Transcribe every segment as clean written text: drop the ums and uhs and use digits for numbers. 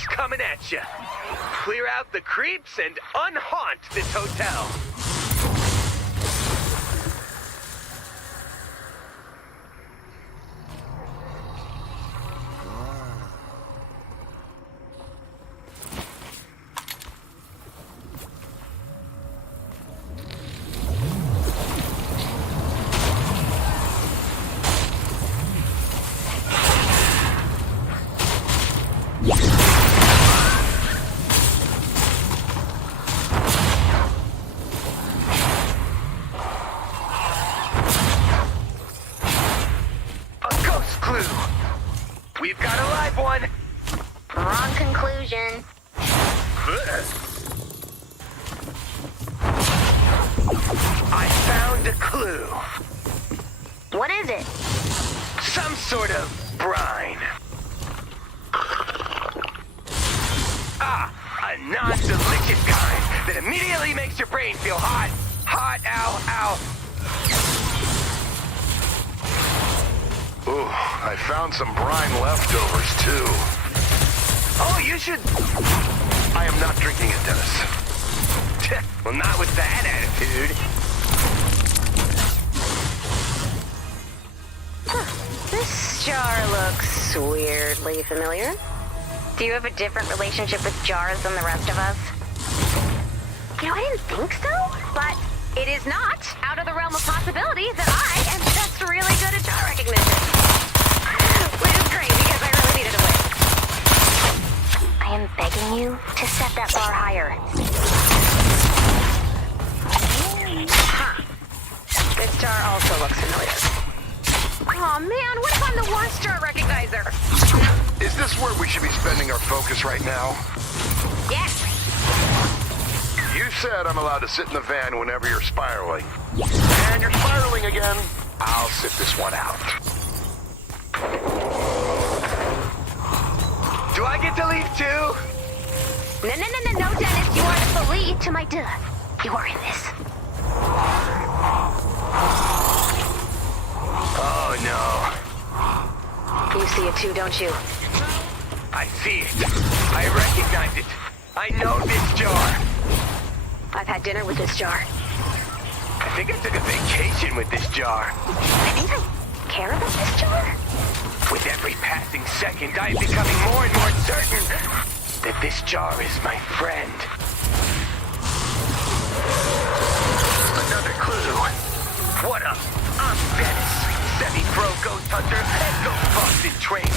Ghost coming at ya. Clear out the creeps and unhaunt this hotel. We've got a live one. Wrong conclusion. I found a clue. What is it? Some sort of brine. A non-delicious kind that immediately makes your brain feel hot. Hot, ow, ow. Ooh, I found some brine leftovers, too. Oh, you should... I am not drinking it, Dennis. Well, not with that attitude. This jar looks weirdly familiar. Do you have a different relationship with jars than the rest of us? You know, I didn't think so, but it is not out of the realm of possibility that I am just really good at jar recognition. Which is great, because I really needed a win. I am begging you to set that bar higher. Huh. This jar also looks familiar. Aw, man, what if I'm the worst jar recognizer? Is this where we should be spending our focus right now? Yes. You said I'm allowed to sit in the van whenever you're spiraling. And you're spiraling again. I'll sit this one out. Do I get to leave too? No, Dennis, you are the lead to my duh. You are in this. Oh, no. You see it too, don't you? I see it. I recognize it. I know this jar. I've had dinner with this jar. I think I took a vacation with this jar. I think I care about this jar. With every passing second, I am becoming more and more certain that this jar is my friend. Another clue. What up? I'm Dennis, semi-pro ghost hunter and ghost boss in training.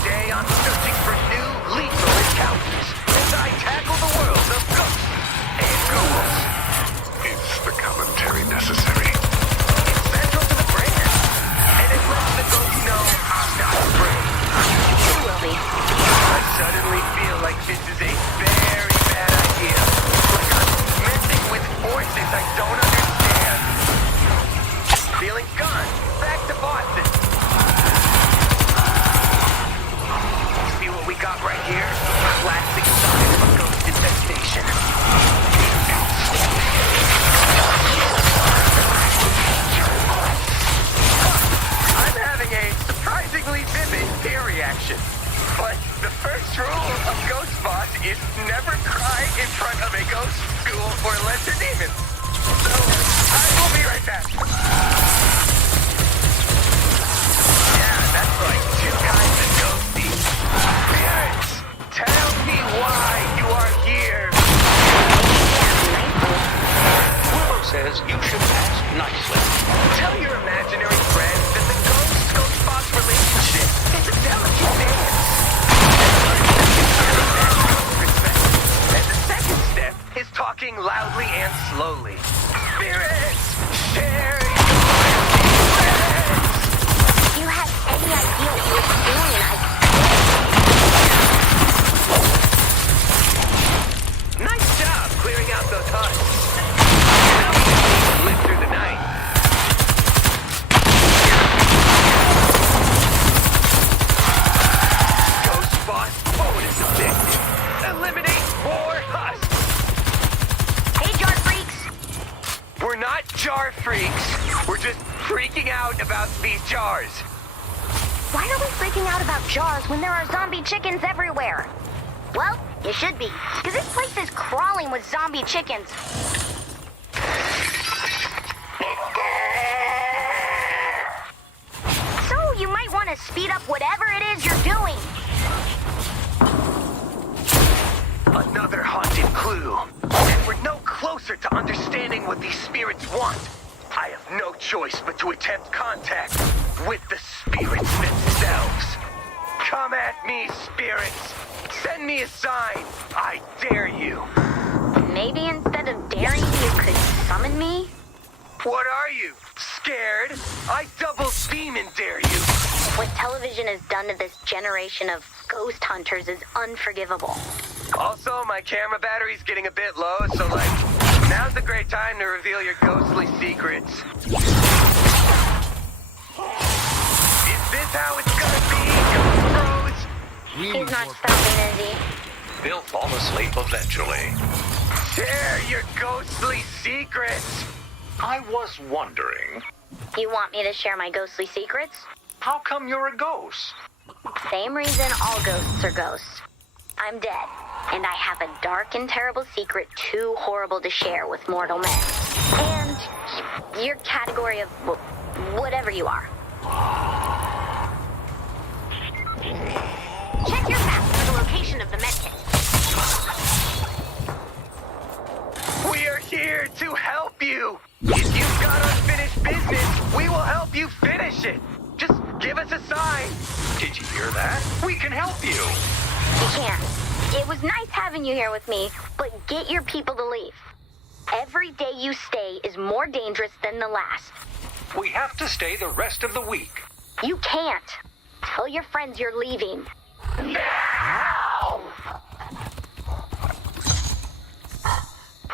Today I'm searching for new lethal encounters as I tackle the world of ghosts and ghouls. Is the commentary necessary? It's central to the brand, and it lets the ghosts know I'm not afraid. You will be. I suddenly feel like this is a very bad idea. Like I'm messing with forces I don't understand. Feeling gone. Back to Boston. See what we got right here? Classic sign of a ghost infestation. I'm having a surprisingly vivid fear reaction. But the first rule of Ghost Boss is never cry in front of a ghost, ghoul, or lesser demon. So, I will be right back. Yeah, that's like two kinds of ghosties. Spirits, tell me why you are here. Willow says you should ask nicely. Tell your imaginary friend that the Ghost Boss relationship is a delicate dance. And the second step is talking loudly and slowly. Spirits, share your secrets. If you had any idea what you were doing, Nice job clearing out those huts. Now we just need to live through the night. Ghost Boss bonus objective. Eliminate 4 husks. Hey, jar freaks. We're not jar freaks. We're just freaking out about these jars. Why are we freaking out about jars when there are zombie chickens everywhere? Well, you should be, because this place is crawling with zombie chickens. So you might want to speed up whatever it is you're doing. Another haunted clue. And we're no closer to understanding what these spirits want. I have no choice but to attempt contact with the spirits themselves. Come at me, spirits. Send me a sign. I dare you. Maybe instead of daring, you could summon me? What are you? Scared? I double demon dare you. What television has done to this generation of ghost hunters is unforgivable. Also, my camera battery's getting a bit low, so now's a great time to reveal your ghostly secrets. Is this how it's gonna be, Ghost Bros? He's not stopping, is he? He'll fall asleep eventually. Share your ghostly secrets. I was wondering, You want me to share my ghostly secrets? how come you're a ghost? Same reason all ghosts are ghosts. I'm dead, and I have a dark and terrible secret too horrible to share with mortal men. And your category of whatever you are. Check your map for the location of the medkit. We are here to help you. If you've got unfinished business, we will help you finish it. Just give us a sign. Did you hear that? We can help you. You can't. It was nice having you here with me, but get your people to leave. Every day you stay is more dangerous than the last. We have to stay the rest of the week. You can't. Tell your friends you're leaving. Now!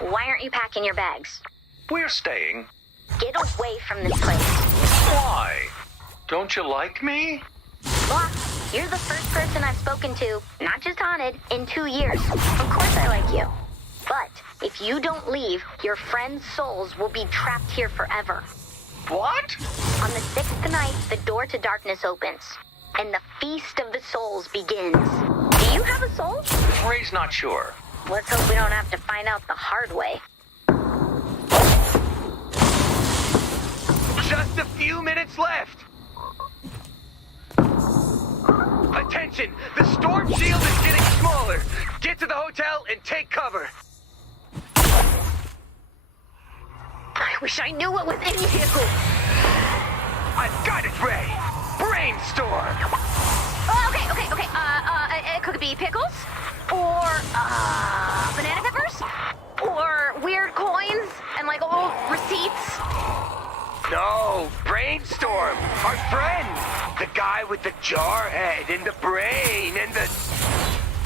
Why aren't you packing your bags? We're staying. Get away from this place. Why? Don't you like me? Blah, you're the first person I've spoken to, not just haunted, in 2 years. Of course I like you. But if you don't leave, your friends' souls will be trapped here forever. What? On the 6th night, the door to darkness opens, and the feast of the souls begins. Do you have a soul? Ray's not sure. Let's hope we don't have to find out the hard way. Just a few minutes left. Attention! The storm shield is getting smaller. Get to the hotel and take cover. I wish I knew what was in you. I've got it, Ray. BrainStorm. Oh, okay. It could be pickles, or banana peppers, or weird coins and like old receipts. No, BrainStorm, our friend. The guy with the jar head and the brain and the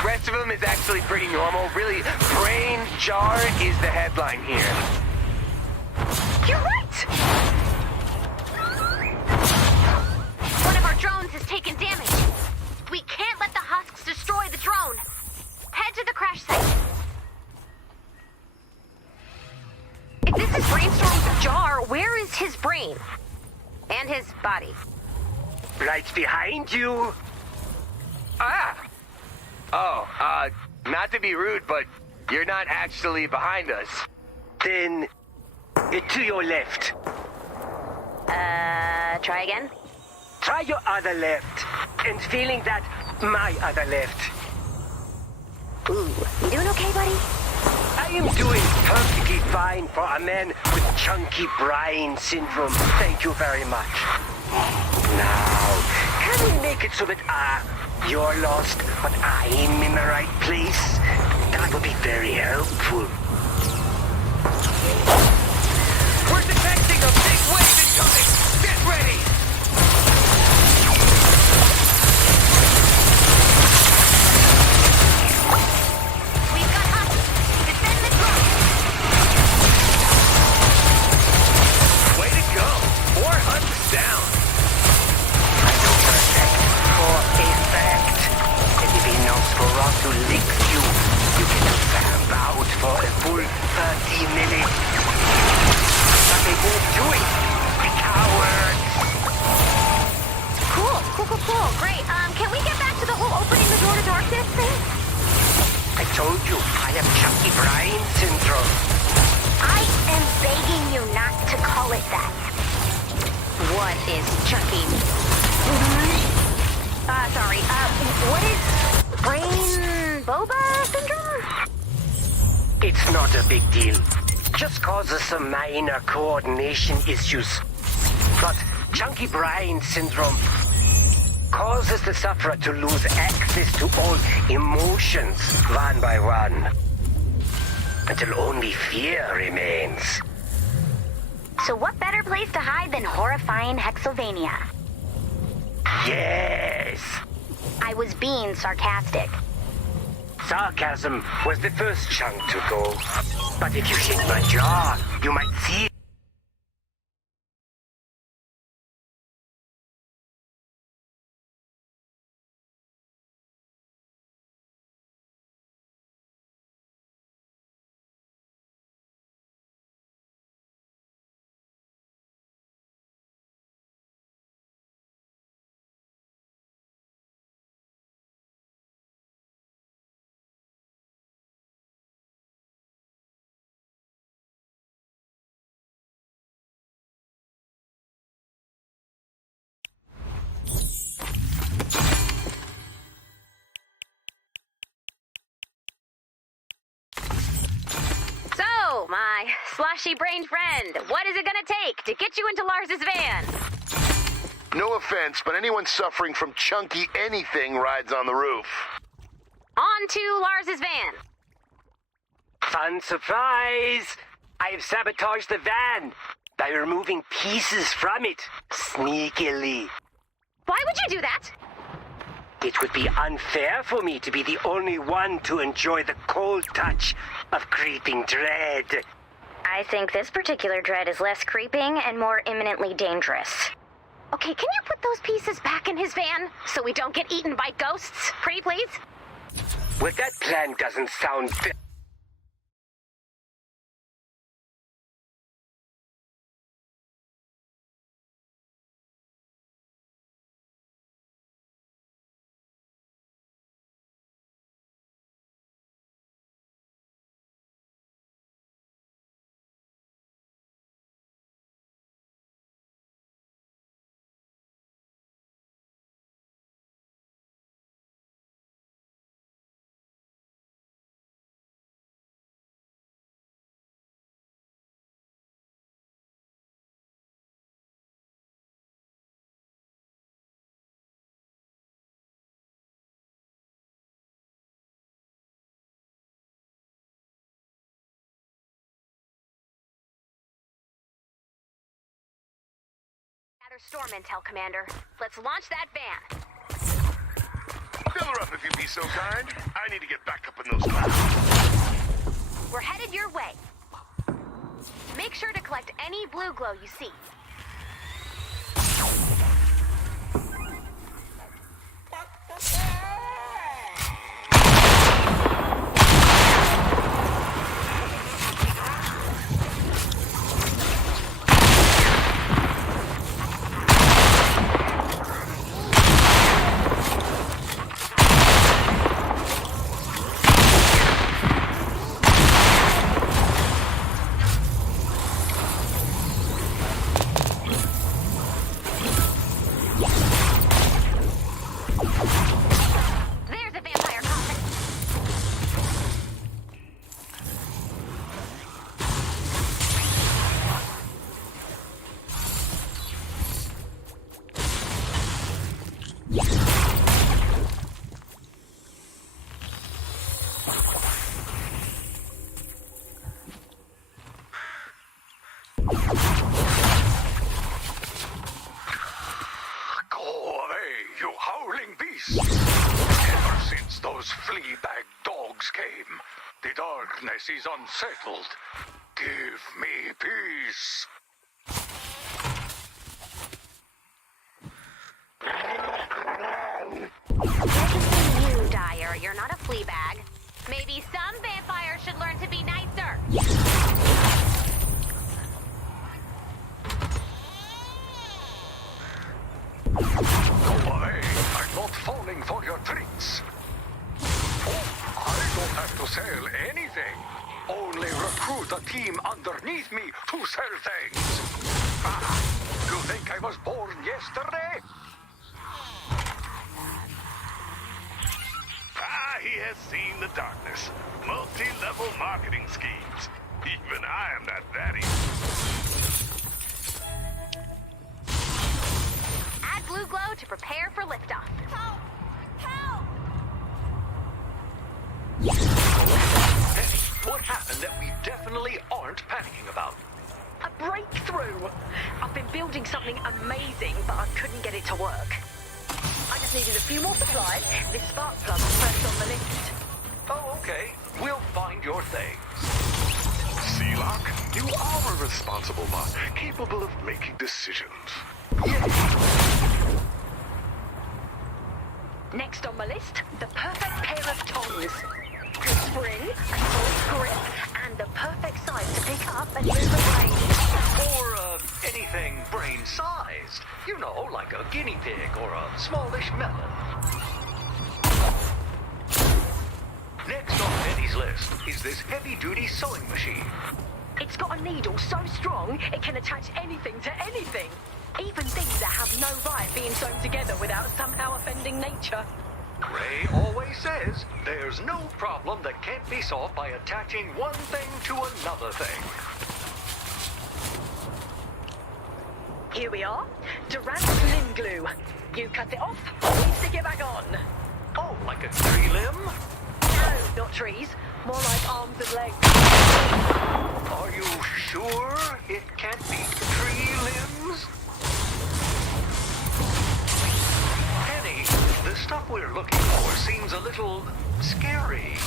rest of him is actually pretty normal. Really, brain jar is the headline here. You're right! One of our drones has taken damage. We can't let the husks destroy the drone. Head to the crash site. If this is BrainStorm's jar, where is his brain? And his body? Right behind you. Not to be rude, but you're not actually behind us. Then, to your left. Try again? Try your other left. And feeling that, my other left. Ooh, you doing okay, buddy? I am doing perfectly fine for a man with chunky brain syndrome. Thank you very much. Now, can we make it so that you're lost, but I'm in the right place? That would be very helpful. We're detecting a big wave incoming. Get ready. We've got husks. Defend the drone. Way to go. 4 husks down. For a fact, and if he knows Nosferatu licks you, you can vamp out for a full 30 minutes. But they won't do it. The cowards. Cool. Great. Can we get back to the whole opening the door to darkness thing? you, I have chunky brain syndrome. I am begging you not to call it that. What is Chucky? Sorry, what is brain boba syndrome? It's not a big deal. Just causes some minor coordination issues. But chunky brain syndrome causes the sufferer to lose access to all emotions one by one, until only fear remains. So what better place to hide than horrifying Hexylvania? Yes! I was being sarcastic. Sarcasm was the first chunk to go. But if you shake my jaw, you might see. So, my sloshy-brained friend, what is it gonna take to get you into Lars's van? No offense, but anyone suffering from chunky anything rides on the roof. On to Lars's van. Fun surprise! I have sabotaged the van by removing pieces from it sneakily. Why would you do that? It would be unfair for me to be the only one to enjoy the cold touch of creeping dread. I think this particular dread is less creeping and more imminently dangerous. Okay, can you put those pieces back in his van so we don't get eaten by ghosts? Pretty please? Well, that plan doesn't sound... Gather storm intel, Commander. Let's launch that van. Fill her up if you'd be so kind. I need to get back up in those clouds. We're headed your way. Make sure to collect any blue glow you see. There's a vampire coffin. Go away, you howling beast! Ever since those flea-bag dogs came, the darkness is unsettled. Give me peace. You, Dyer, you're not a flea bag. Maybe some vampires should learn to be nicer. Go away, I'm not falling for your tricks. Oh, I don't don't have to sell anything. Only recruit a team underneath me to sell things. Ah, you think I was born yesterday? He has seen the darkness. Multi-level marketing schemes. Even I am not that easy. Add blue glow to prepare for liftoff. Help! Help! Penny, what happened that we definitely aren't panicking about? A breakthrough! I've been building something amazing, but I couldn't get it to work. I just needed a few more supplies. This spark plug was first on the list. Oh, okay. We'll find your things. Sealock, you are a responsible bot, capable of making decisions. Next on my list, the perfect pair of tongs. A spring, a solid grip, and the perfect size to pick up and move a brain. Or, anything brain-sized. You know, like a guinea pig or a smallish melon. Next on Penny's list is this heavy-duty sewing machine. It's got a needle so strong, it can attach anything to anything. Even things that have no right being sewn together without somehow offending nature. Ray always says there's no problem that can't be solved by attaching one thing to another thing. Here we are. Durant limb glue. You cut it off, we stick it back on. Oh, like a tree limb? No, not trees. More like arms and legs. Are you sure it can't be tree limbs? Penny, the stuff we're looking for seems a little scary.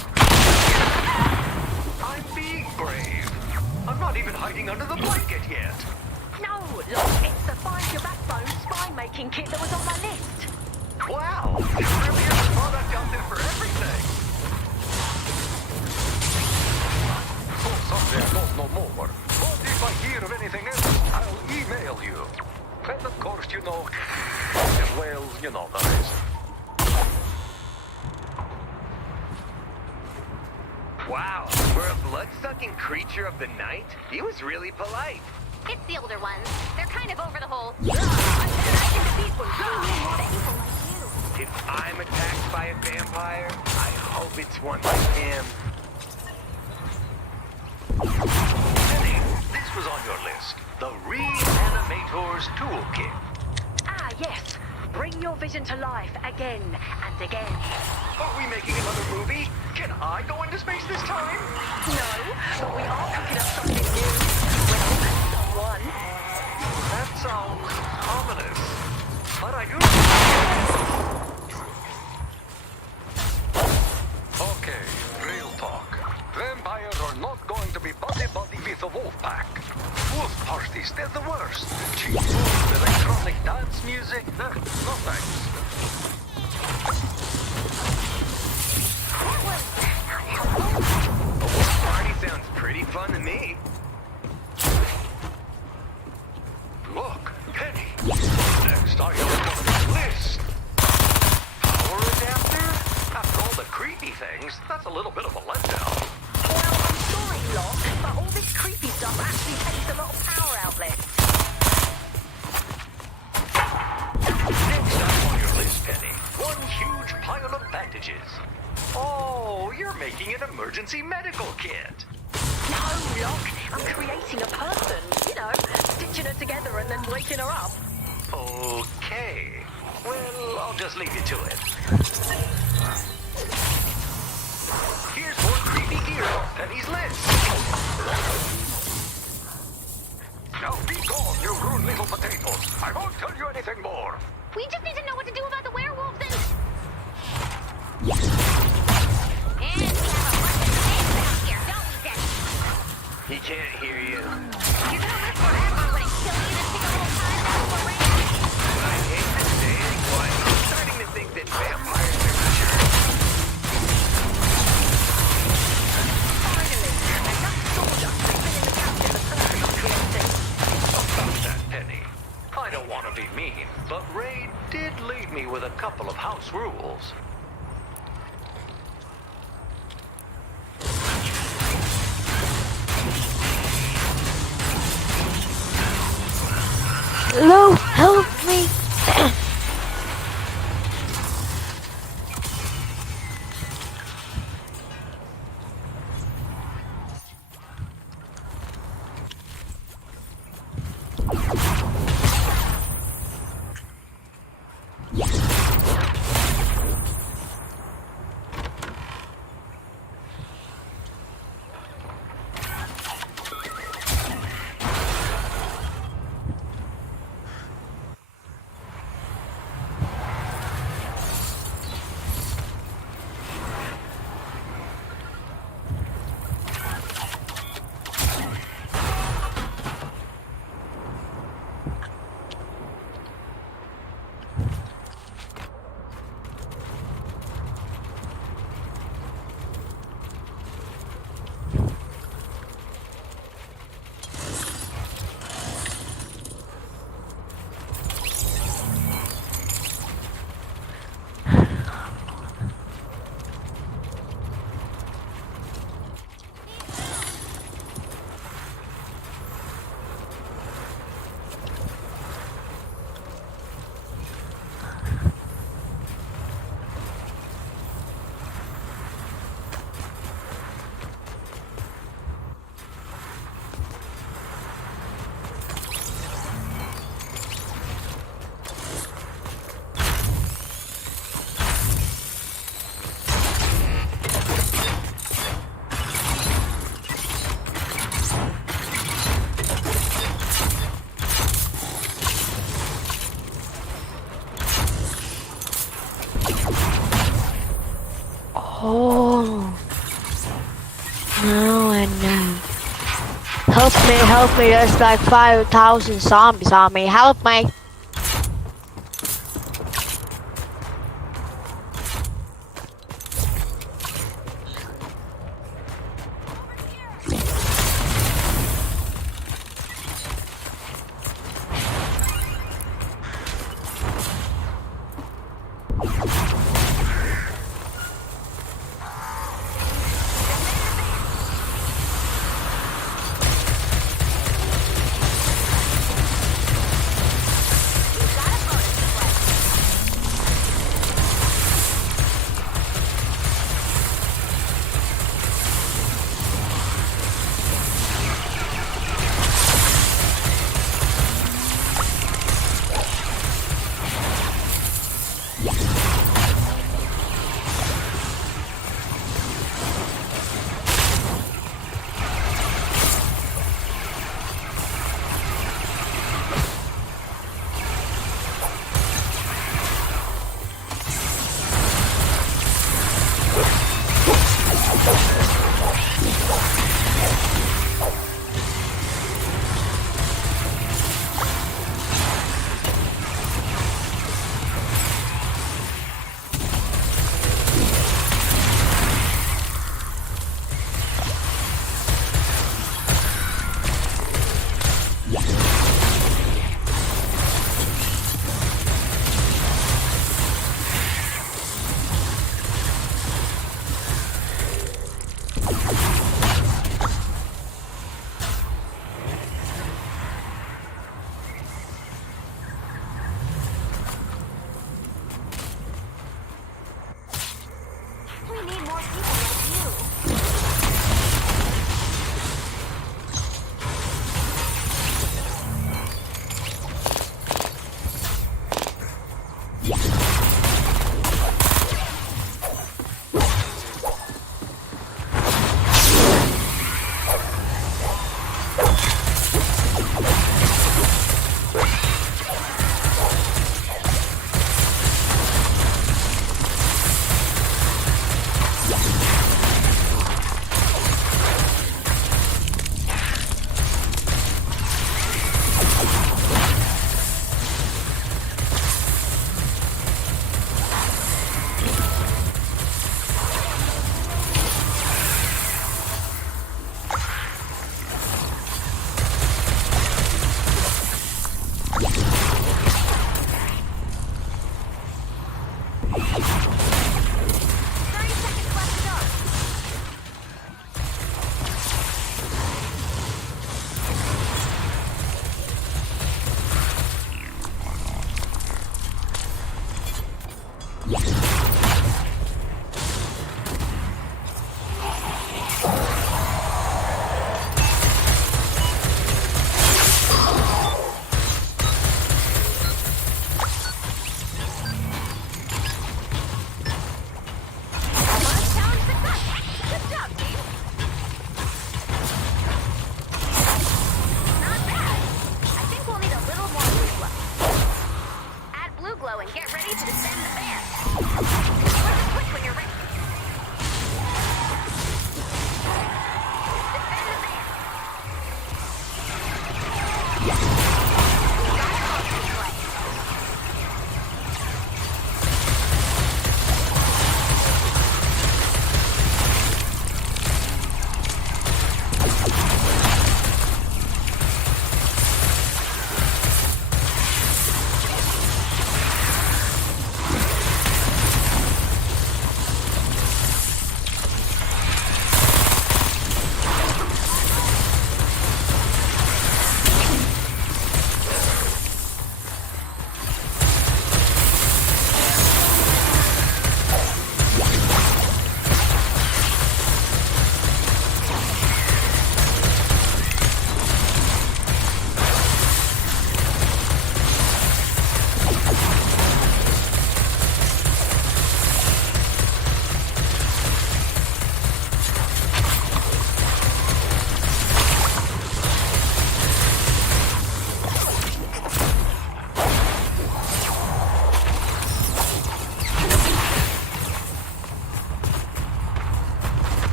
I'm being brave. I'm not even hiding under the blanket yet. No, look, it's the Find Your Backbone spine-making kit that was on my list. Wow, there really is a product out there for everything. Oh, someday I don't know more. But if I hear of anything else, I'll email you. And of course, you know, well, you know the rest. Wow, for a blood-sucking creature of the night, he was really polite. It's the older ones. They're kind of over the whole. If I'm attacked by a vampire, I hope it's one like him. Penny, this was on your list. The Reanimator's Toolkit. Ah, yes. Bring your vision to life again and again. Are we making another movie? Can I go into space this time? No, but we are cooking up something new. Well, someone. That sounds ominous. But I do. Okay, real talk. Vampires are not going to be buddy-buddy with the wolf pack. Wolf parties, they're the worst. Cheap food, electronic dance music. No thanks. A wolf party sounds pretty fun to me. Look, Penny. Next item on this list. Power adapter? After all the creepy things, that's a little bit of a letdown. Well, I'm sorry, Locke, but all this creepy stuff actually takes a lot of power outlets. Next up on your list, Penny. One huge pile of bandages. Oh, you're making an emergency medical kit. No, Locke, I'm creating a person. You know, stitching her together and then waking her up. Okay. Well, I'll just leave you to it. Here's more creepy gear off Penny's list. Now be gone, you rude little potatoes. I won't tell you anything more. We just need to know what to do about the werewolves and... And we have a bunch of fans out here, don't we, Denny? He can't hear you. You're gonna live forever when it kills you to take a little time out for rain. I hate to say it, but I'm starting to think that vampires are mature. Finally, enough sawdust creeping in the gap in the person I'm creating. Stop that, Penny. I don't want to be mean, but Ray did leave me with a couple of house rules. Hello, help me. Oh, now I know. Help me, there's like 5,000 zombies on me, help me.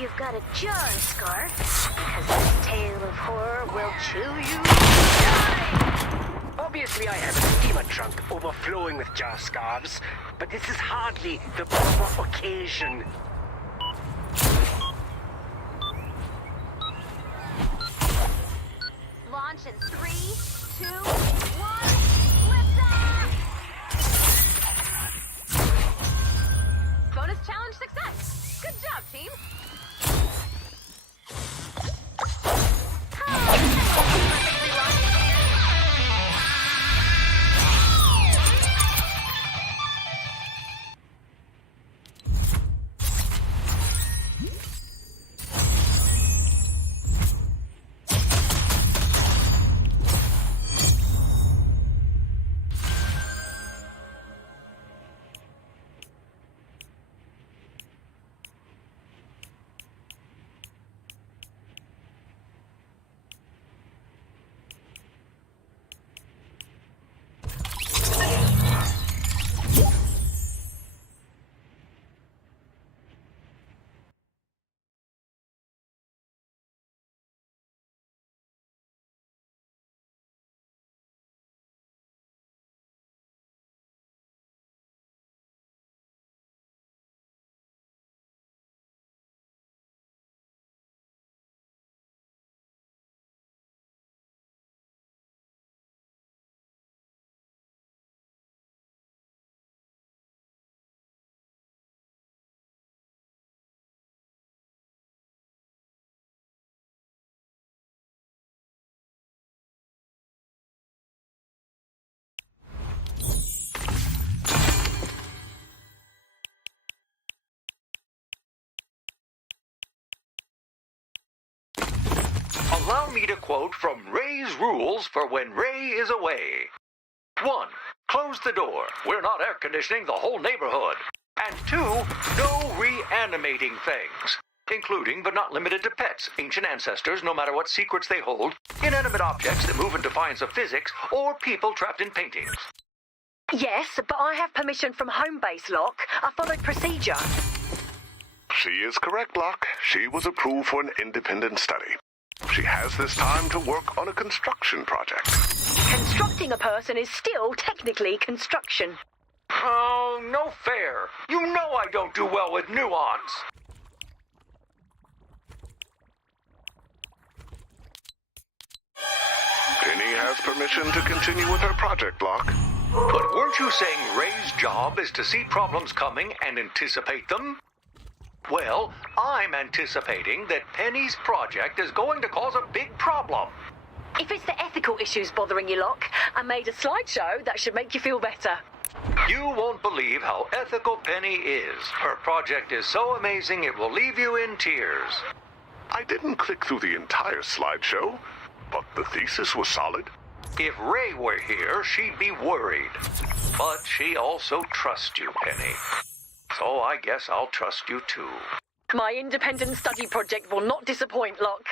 you've got a jar scar, because this tale of horror will chew you dry. Obviously, I have a steamer trunk overflowing with jar scarves, but this is hardly the proper occasion. Launch in 3, 2, 1, liftoff! Bonus challenge success! Good job, team! Perfectly launched. Allow me to quote from Ray's rules for when Ray is away. 1. Close the door. We're not air conditioning the whole neighborhood. And 2. No reanimating things, including but not limited to pets, ancient ancestors, no matter what secrets they hold, inanimate objects that move in defiance of physics, or people trapped in paintings. Yes, but I have permission from home base, Locke. I followed procedure. She is correct, Locke. She was approved for an independent study. She has this time to work on a construction project. Constructing a person is still technically construction. Oh, no fair. You know I don't do well with nuance. Penny has permission to continue with her project, Locke. But weren't you saying Ray's job is to see problems coming and anticipate them? Well, I'm anticipating that Penny's project is going to cause a big problem. If it's the ethical issues bothering you, Locke, I made a slideshow that should make you feel better. You won't believe how ethical Penny is. Her project is so amazing it will leave you in tears. I didn't click through the entire slideshow, but the thesis was solid. If Ray were here, she'd be worried. But she also trusts you, Penny. So I guess I'll trust you too. My independent study project will not disappoint, Locke.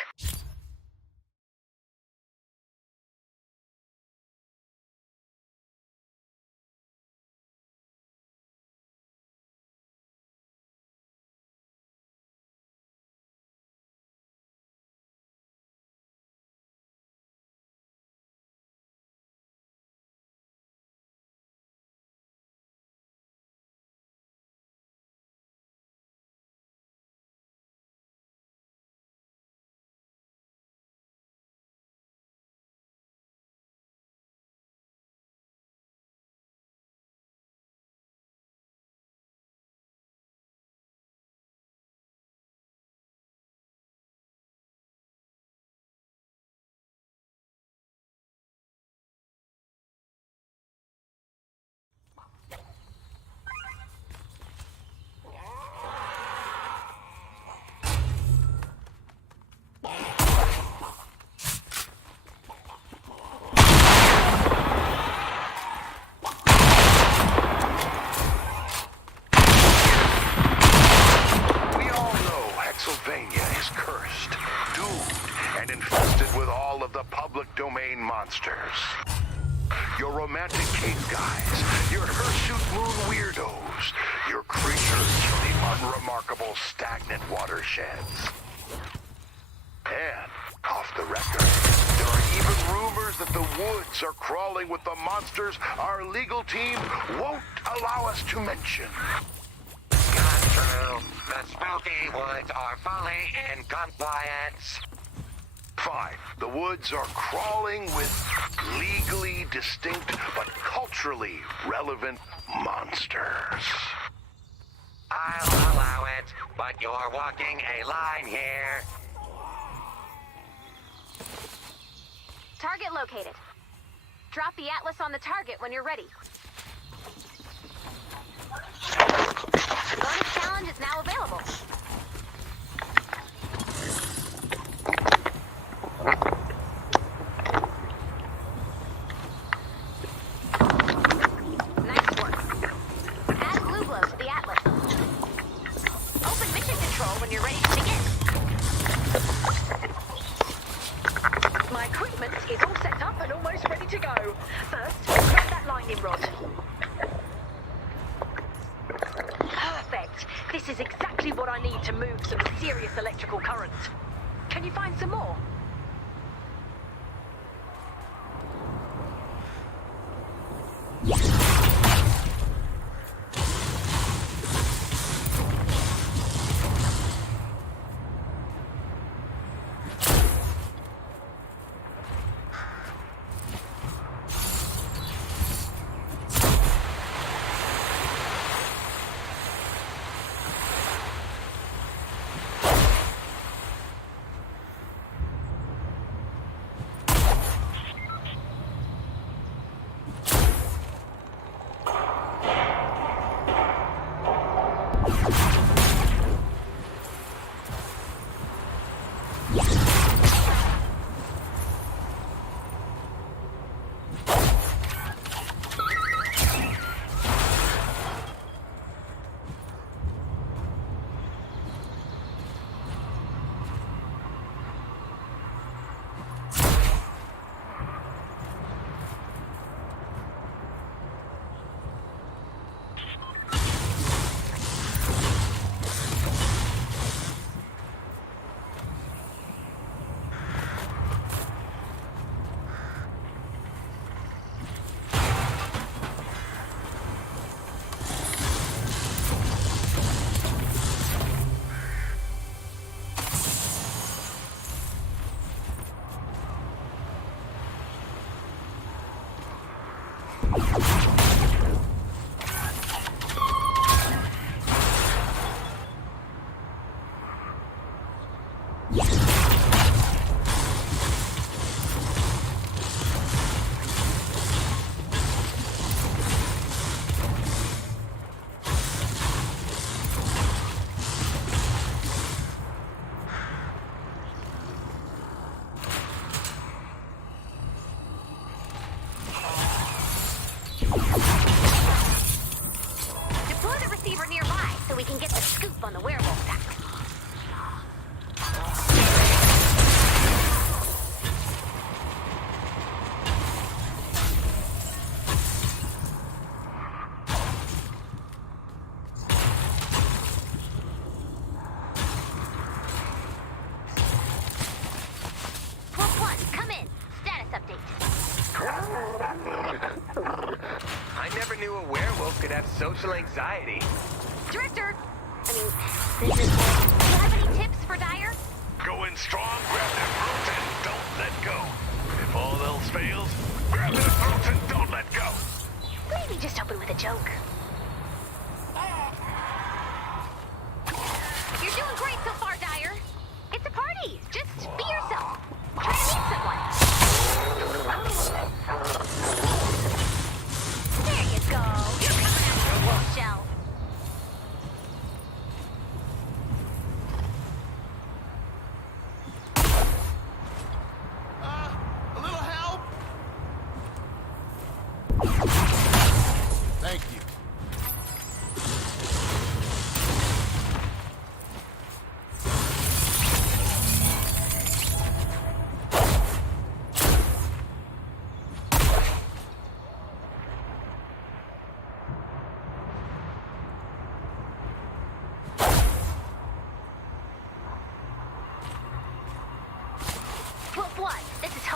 domain monsters. Your romantic cave guys, your hirsute moon weirdos, your creatures of the remarkable stagnant watersheds. And, off the record, there are even rumors that the woods are crawling with the monsters our legal team won't allow us to mention. Not true. The spooky woods are fully in compliance. Fine. The woods are crawling with legally distinct but culturally relevant monsters. I'll allow it, but you're walking a line here. Target located. Drop the atlas on the target when you're ready. Bonus challenge is now available. Nice work. Add blue glow to the atlas. Open mission control when you're ready to begin. My equipment is all set up and almost ready to go. First, grab that lightning rod. Perfect. This is exactly what I need to move some serious electrical current. Can you find some more? on the werewolf pack. I never knew a werewolf could have social anxiety. Director! This is... Do you have any tips for Dyer? Go in strong, grab their throats, and don't let go. If all else fails, grab their throats and don't let go. Maybe just open with a joke. You're doing great so far, Dyer. It's a party. Just be yourself. Try to meet someone. There you go. You're coming out of your wolf shell. A little help? Thank you.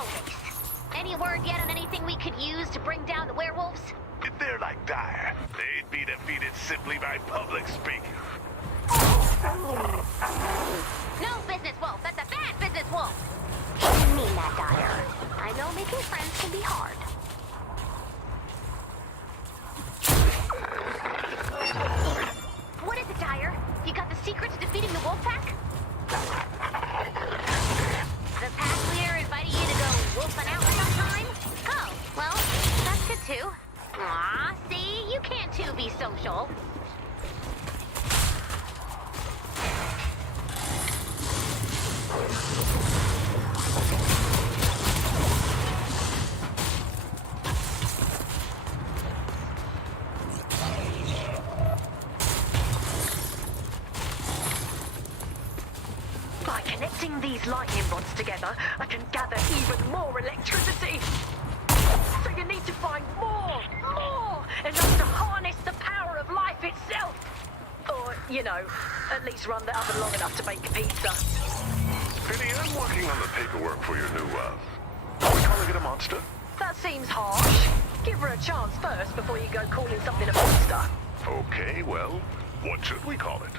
Notice. Any word yet on anything we could use to bring down the werewolves? If they're like dire, they'd be defeated simply by public speaking. No business wolf. That's a bad business wolf. I didn't mean that, Dyer. I know making friends can be hard. What is it, Dyer? You got the secret to defeating the wolf pack? The pack leader invited you to go wolfing out sometime? Oh, well, that's good too. Aw, see? You can too be social. By connecting these lightning rods together, I can gather even more electricity. So you need to find more, enough to harness the power of life itself. Or, you know, at least run the oven long enough to bake a pizza. Penny, I'm working on the paperwork for your new, are we calling it a monster? That seems harsh. Give her a chance first before you go calling something a monster. Okay, well, what should we call it?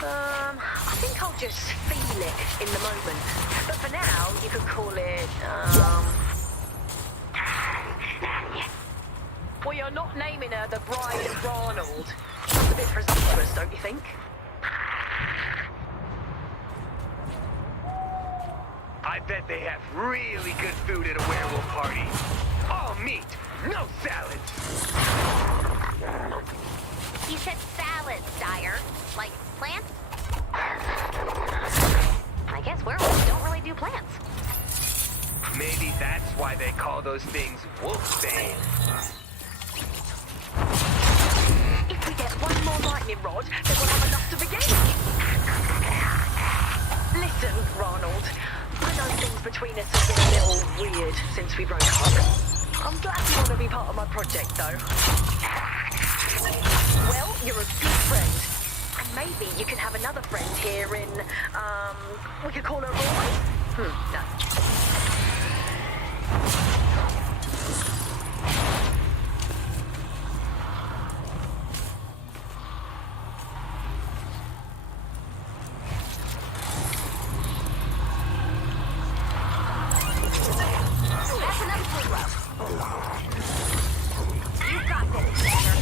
I think I'll just feel it in the moment. But for now, you could call it, Well, you're not naming her the Bride of Ronald. That's a bit presumptuous, don't you think? I bet they have really good food at a werewolf party. All meat, no salads. You said salads, Dyer. Like plants? I guess werewolves don't really do plants. Maybe that's why they call those things wolfbane. If we get one more lightning rod, then we'll have enough to begin. Listen, Ronald. I know things between us have been a little weird since we broke up. I'm glad you want to be part of my project, though. Well, you're a good friend. And maybe you can have another friend here in, we could call her Roy? No. That's enough food love. You got this, Dagger.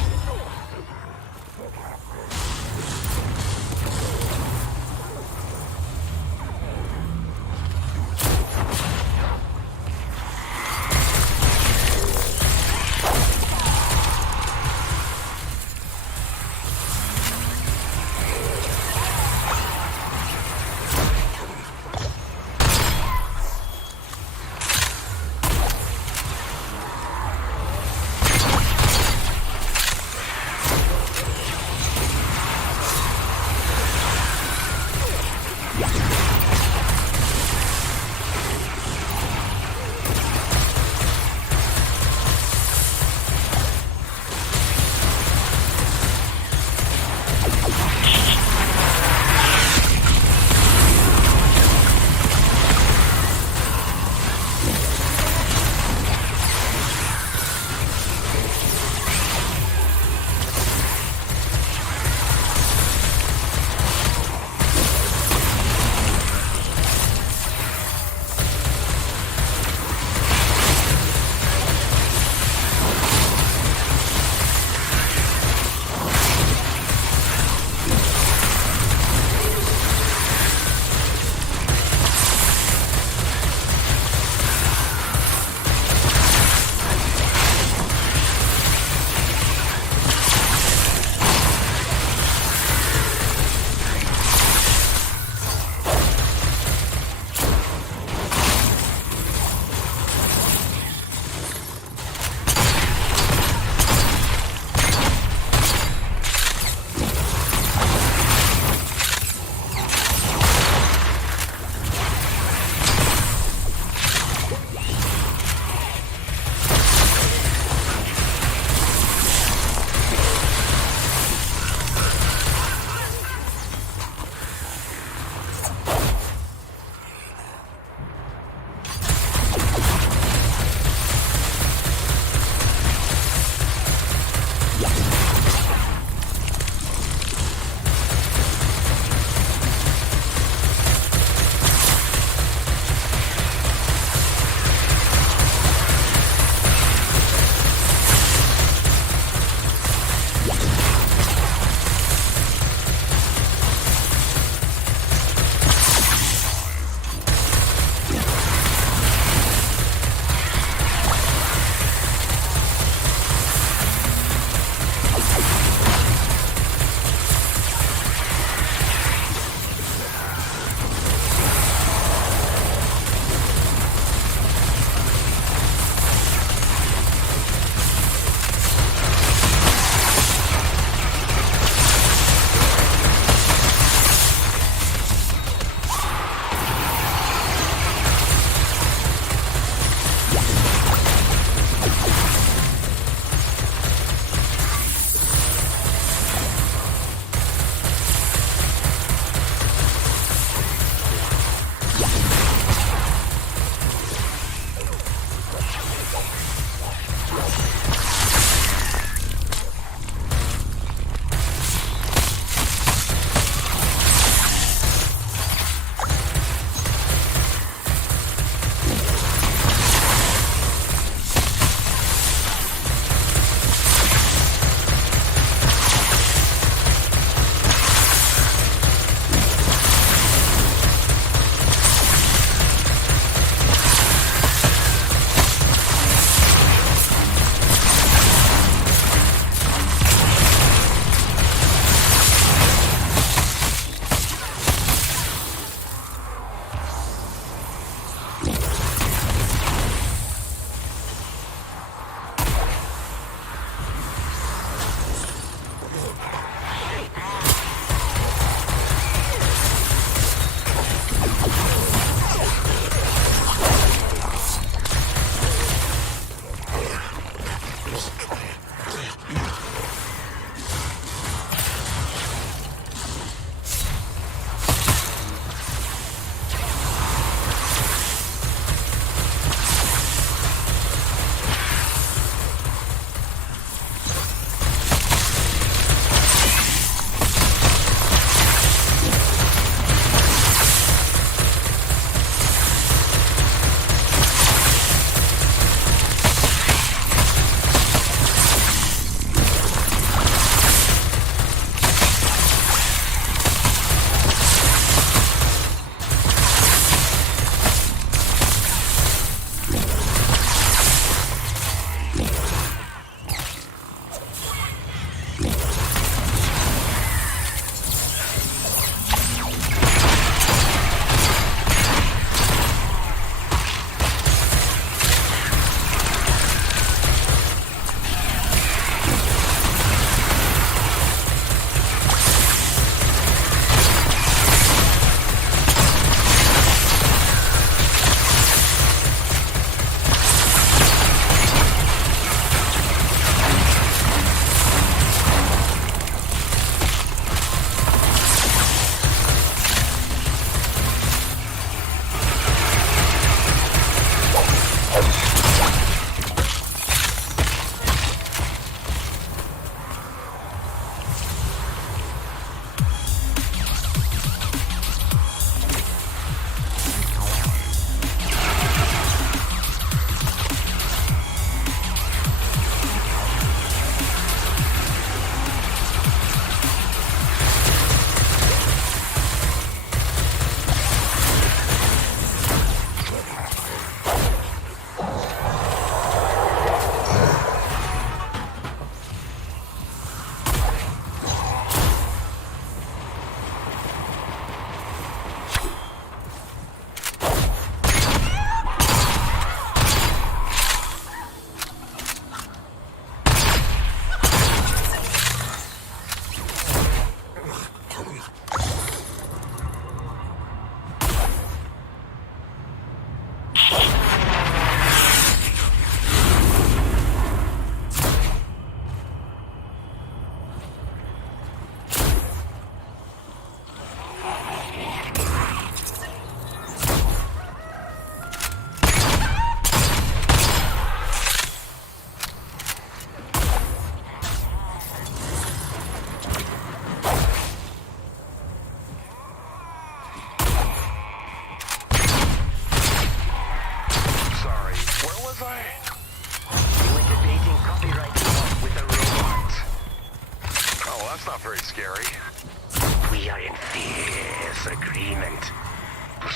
We are in fierce agreement.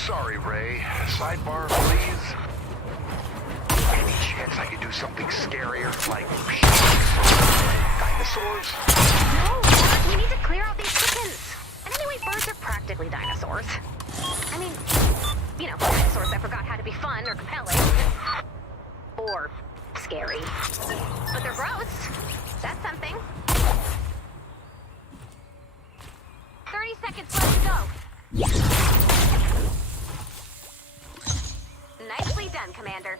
Sorry, Ray. Sidebar, please. Any chance I could do something scarier, like dinosaurs? No, we need to clear out these chickens. And anyway, birds are practically dinosaurs. I mean, you know, dinosaurs that forgot how to be fun or compelling. Or scary. But they're gross. That's something. 30 seconds left to go. Nicely done, Commander.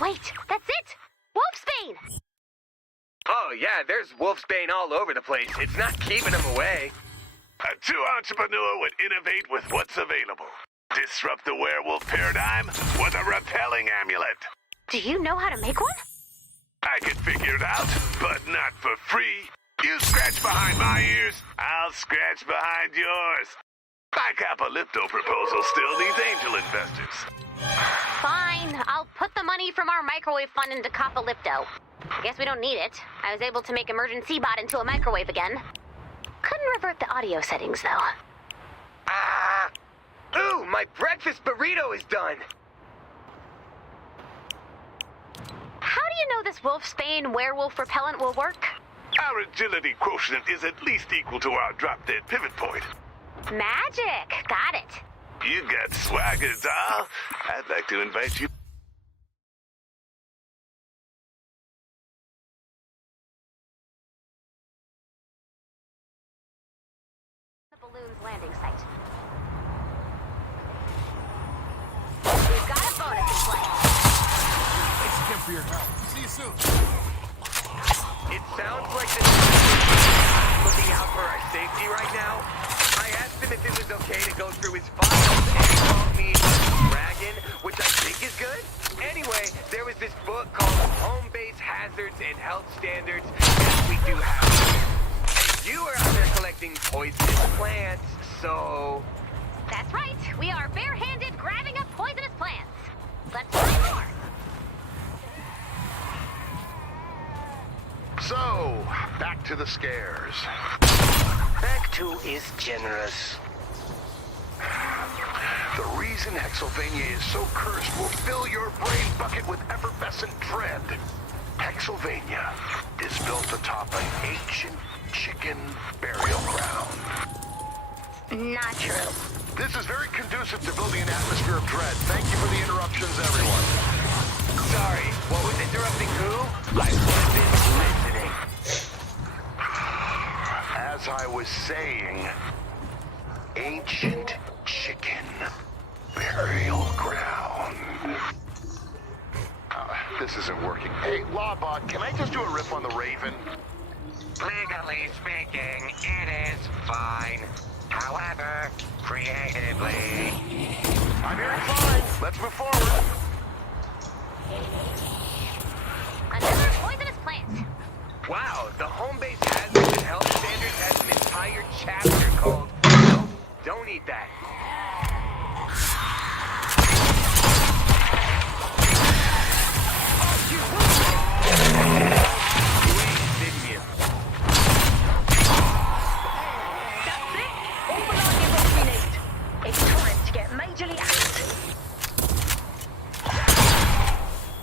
Wait, that's it! Wolfsbane! Oh yeah, there's Wolfsbane all over the place. It's not keeping him away. A true entrepreneur would innovate with what's available. Disrupt the werewolf paradigm with a repelling amulet. Do you know how to make one? I can figure it out, but not for free. You scratch behind my ears, I'll scratch behind yours. My Capolipto proposal still needs angel investors. Fine, I'll put the money from our microwave fund into Capolipto. Guess we don't need it. I was able to make emergency bot into a microwave again. Couldn't revert the audio settings, though. Ooh, my breakfast burrito is done. How do you know this Wolfsbane werewolf repellent will work? Our agility quotient is at least equal to our drop-dead pivot point. Magic! Got it. You got swagger, doll. I'd like to invite you. The balloon's landing site. We've got a bonus in play. Thanks again for your help. See you soon. It sounds like this looking out for our safety right now. I asked him if it was okay to go through his files, and he called me Dragon, which I think is good. Anyway, there was this book called Home Base Hazards and Health Standards. Yes, we do have them. And you are out there collecting poisonous plants, So... That's right. We are barehanded grabbing up poisonous plants. Let's try more. So, back to the scares. Back to is generous. The reason Hexylvania is so cursed will fill your brain bucket with effervescent dread. Hexylvania is built atop an ancient chicken burial ground. Not true. This is very conducive to building an atmosphere of dread. Thank you for the interruptions, everyone. Sorry, what was interrupting who? I wasn't listening. As I was saying, ancient chicken burial ground. This isn't working. Hey, Lawbot, can I just do a riff on the Raven? Legally speaking, it is fine. However, creatively... I'm hearing fine. Let's move forward. Another poisonous plant. Wow, the home base hazards and health standards has an entire chapter called Nope, Don't Eat That. Didn't you? That's it. All the lightning bolts we need. It's time to get majorly active.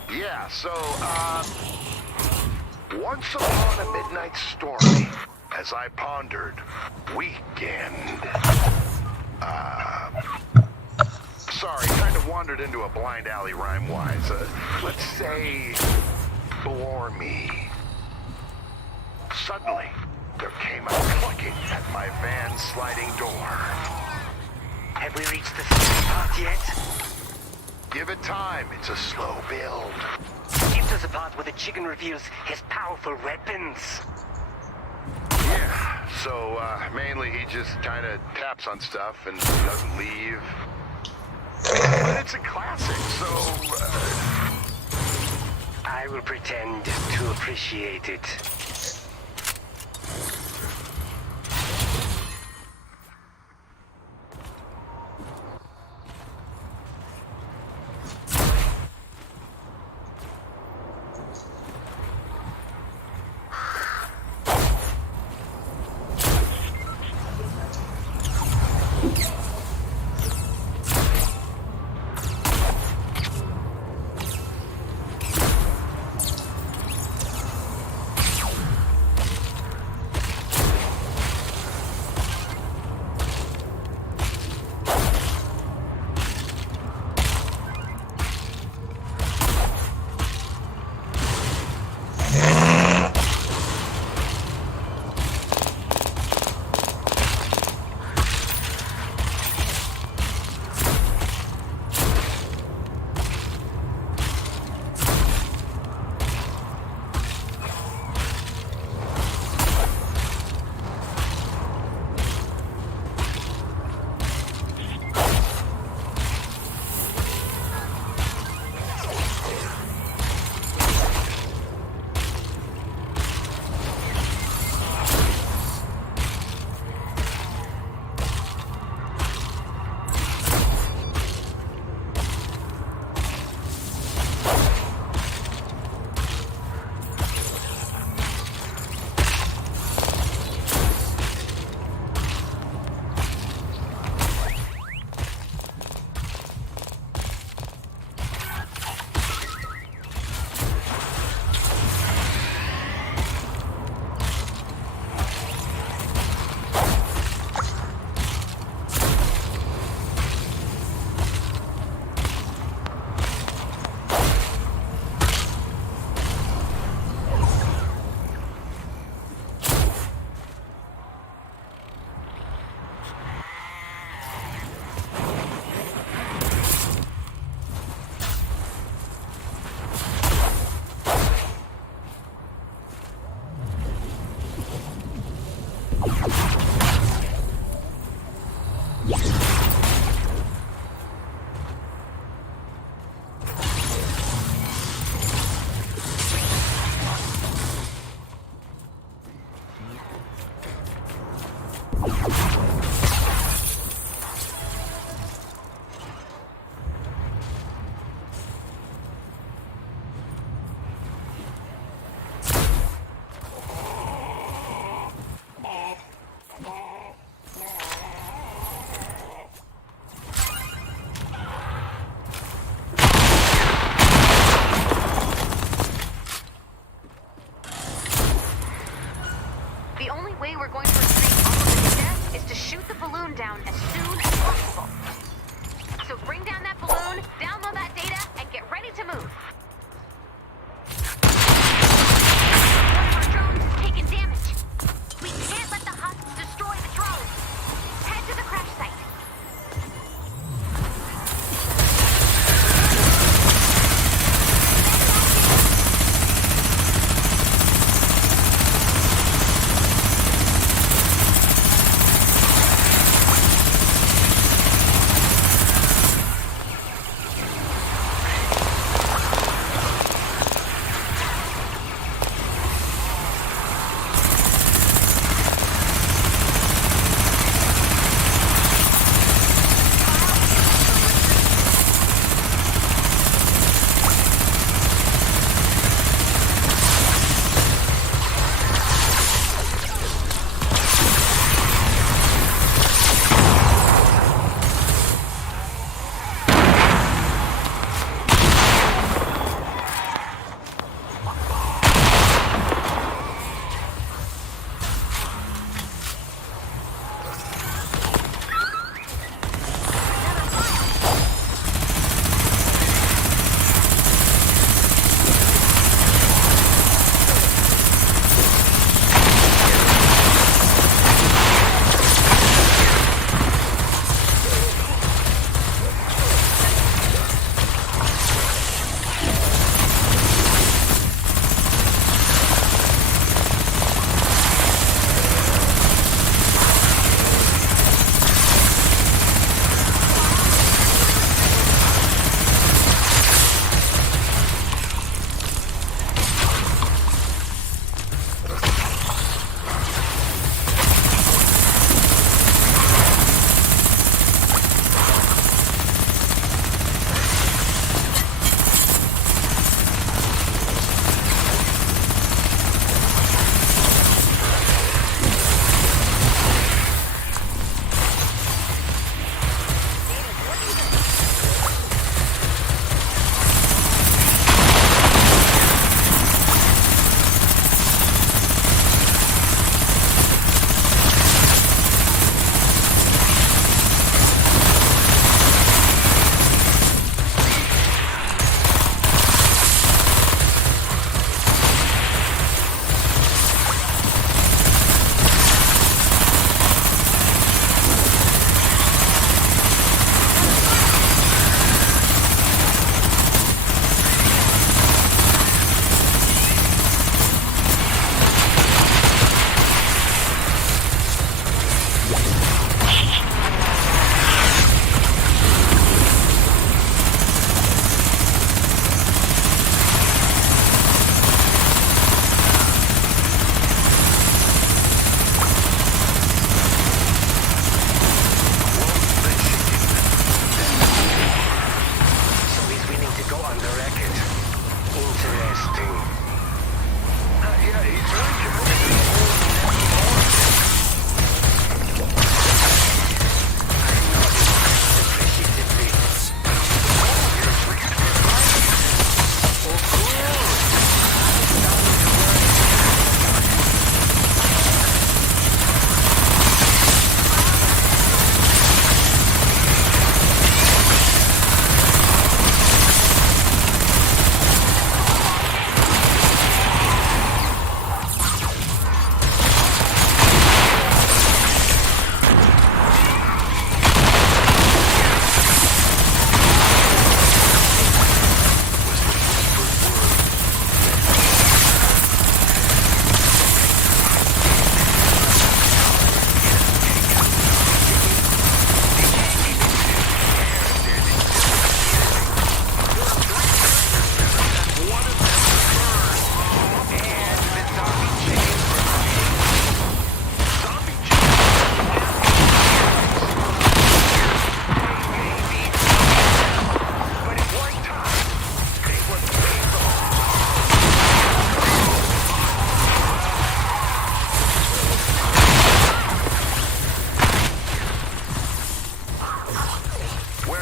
Yeah, so, once upon a midnight story, as I pondered, weekend. Sorry, kind of wandered into a blind alley rhyme-wise. Let's say, bore me. Suddenly, there came a clicking at my van's sliding door. Have we reached the second part yet? Give it time, it's a slow build. Skip to the part where the chicken reveals his powerful weapons. Yeah, so, mainly he just kind of taps on stuff and doesn't leave. But it's a classic, so, I will pretend to appreciate it.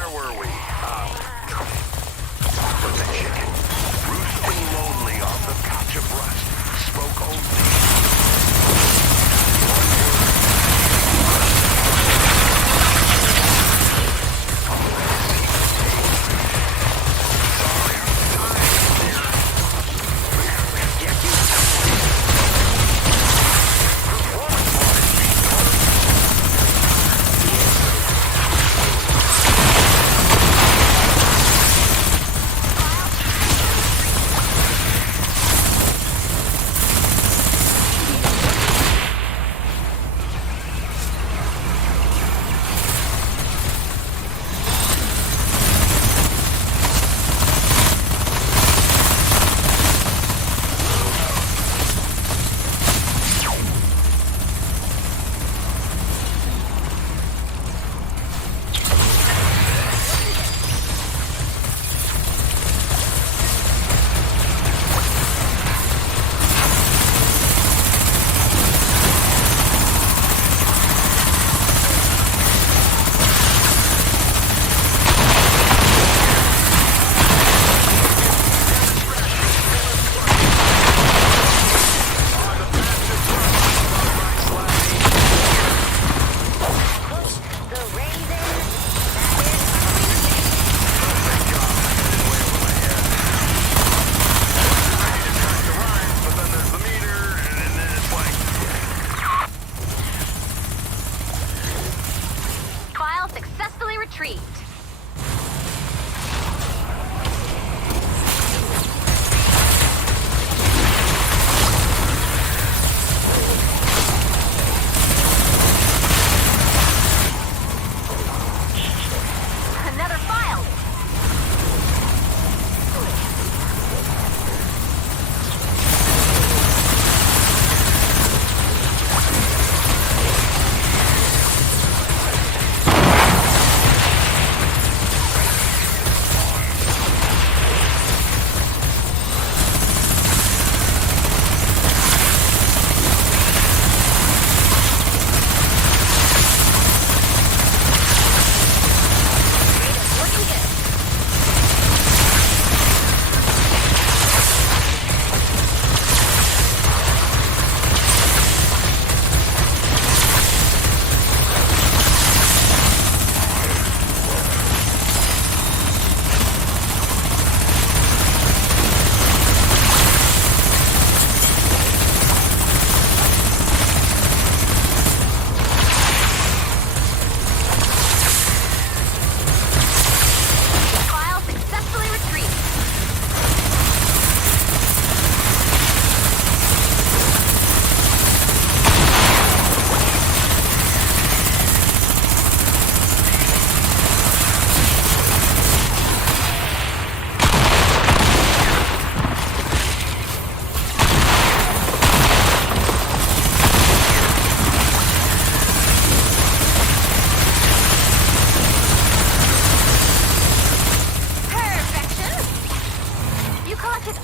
Where were we? But the chicken, roosting lonely on the patch of rust, spoke only. Successfully retrieved. Another file.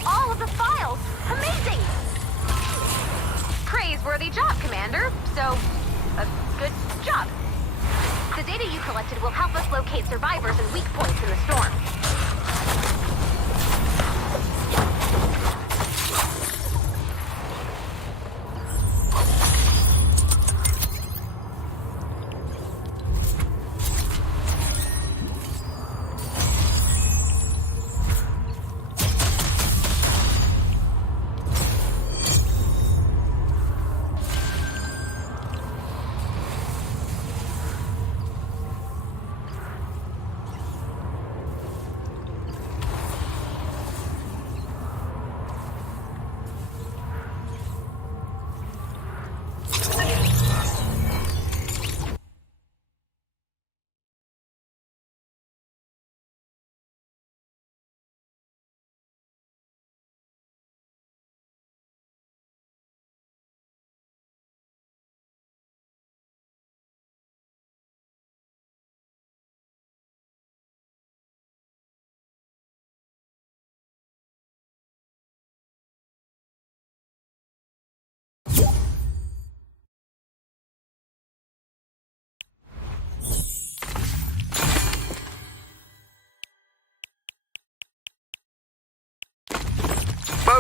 All of the files! Amazing! Praiseworthy job, Commander. So, a good job. The data you collected will help us locate survivors and weak points in the storm.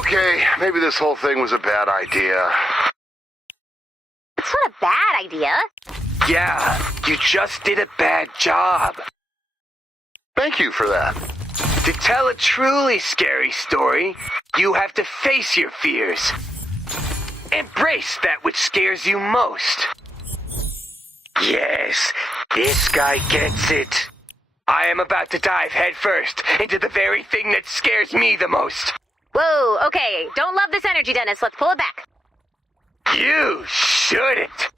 Okay, maybe this whole thing was a bad idea. It's not a bad idea. Yeah, you just did a bad job. Thank you for that. To tell a truly scary story, you have to face your fears. Embrace that which scares you most. Yes, this guy gets it. I am about to dive headfirst into the very thing that scares me the most. Whoa, okay. Don't love this energy, Dennis. Let's pull it back. You shouldn't.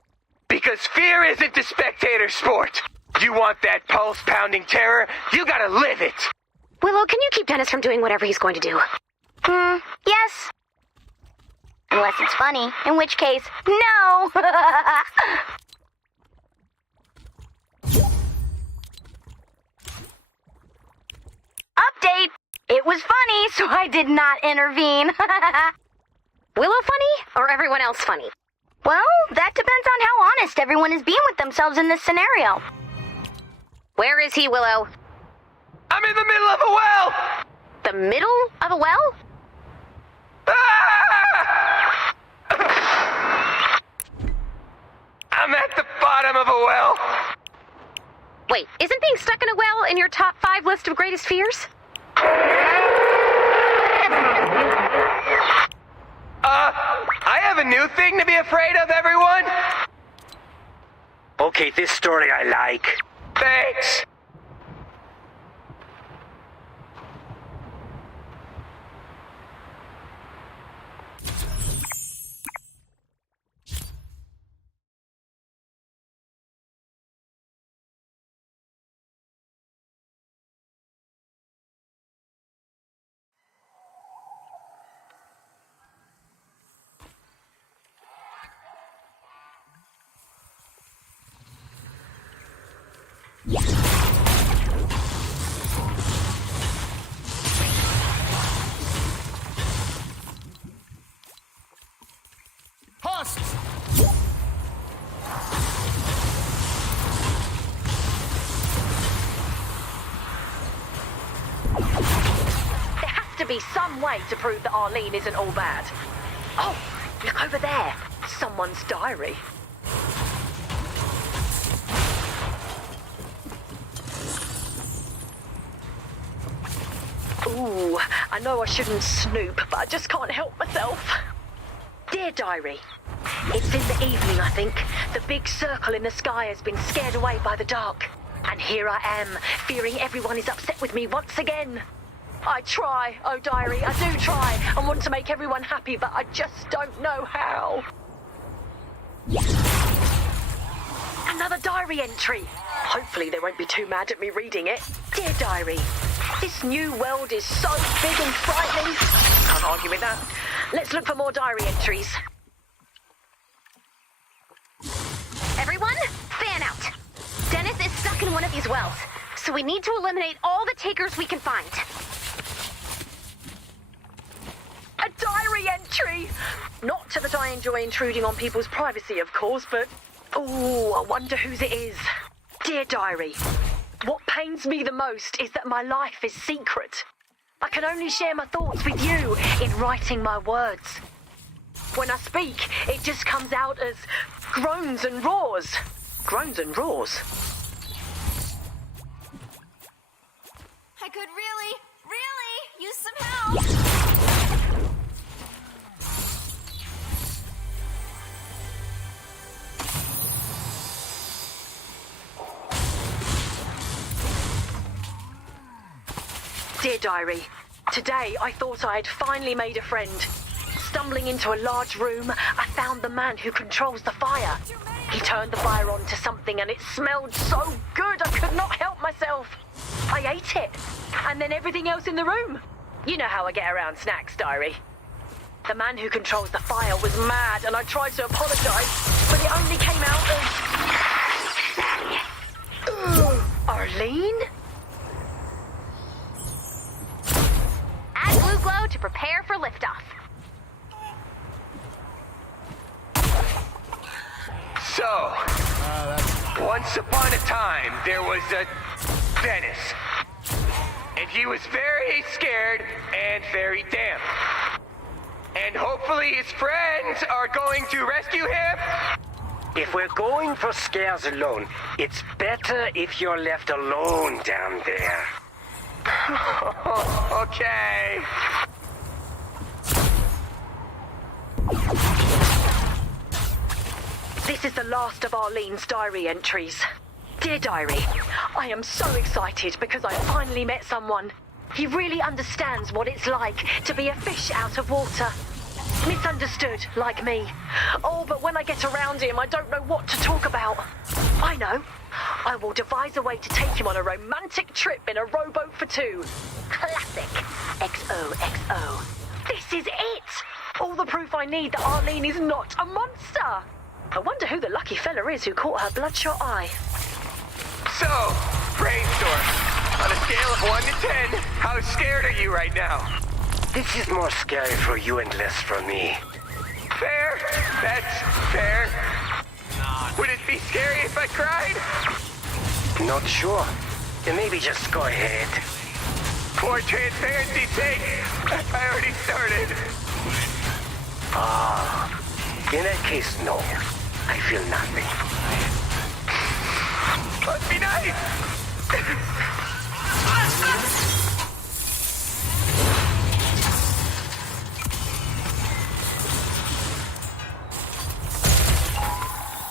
Because fear isn't a spectator sport. You want that pulse-pounding terror, you gotta live it. Willow, can you keep Dennis from doing whatever he's going to do? Yes. Unless it's funny, in which case, no. Update! It was funny, so I did not intervene. Willow funny, or everyone else funny? Well, that depends on how honest everyone is being with themselves in this scenario. Where is he, Willow? I'm in the middle of a well! The middle of a well? Ah! I'm at the bottom of a well. Wait, isn't being stuck in a well in your top 5 list of greatest fears? I have a new thing to be afraid of, everyone. Okay, this story I like. Thanks. Husks! There has to be some way to prove that Arlene isn't all bad. Oh, look over there. Someone's diary. Ooh, I know I shouldn't snoop, but I just can't help myself. Dear Diary, it's in the evening, I think. The big circle in the sky has been scared away by the dark. And here I am, fearing everyone is upset with me once again. I try, oh Diary, I do try, and want to make everyone happy, but I just don't know how. Another diary entry. Hopefully they won't be too mad at me reading it. Dear Diary, this new world is so big and frightening. Can't argue with that. Let's look for more diary entries. Everyone, fan out. Dennis is stuck in one of these wells, so we need to eliminate all the takers we can find. A diary entry! Not that I enjoy intruding on people's privacy, of course, but... ooh, I wonder whose it is. Dear Diary, what pains me the most is that my life is secret. I can only share my thoughts with you in writing my words. When I speak, it just comes out as groans and roars. Groans and roars. I could really use some help. Dear Diary, today I thought I had finally made a friend. Stumbling into a large room, I found the man who controls the fire. He turned the fire on to something and it smelled so good I could not help myself. I ate it, and then everything else in the room. You know how I get around snacks, Diary. The man who controls the fire was mad and I tried to apologize, but it only came out as... Arlene? Add blue glow to prepare for liftoff. So, once upon a time, there was a Dennis. And he was very scared and very damp. And hopefully his friends are going to rescue him? If we're going for scares alone, it's better if you're left alone down there. Okay. This is the last of Arlene's diary entries. Dear Diary, I am so excited because I finally met someone. He really understands what it's like to be a fish out of water. Misunderstood, like me. Oh, but when I get around him, I don't know what to talk about. I know. I will devise a way to take him on a romantic trip in a rowboat for two. Classic. XOXO. This is it! All the proof I need that Arlene is not a monster. I wonder who the lucky fella is who caught her bloodshot eye. So, BrainStorm, on a scale of 1 to 10, how scared are you right now? This is more scary for you and less for me. Fair. That's fair. Would it be scary if I cried? Not sure. Then maybe just go ahead. For transparency's sake, I already started. In that case, no. I feel nothing. Must be nice.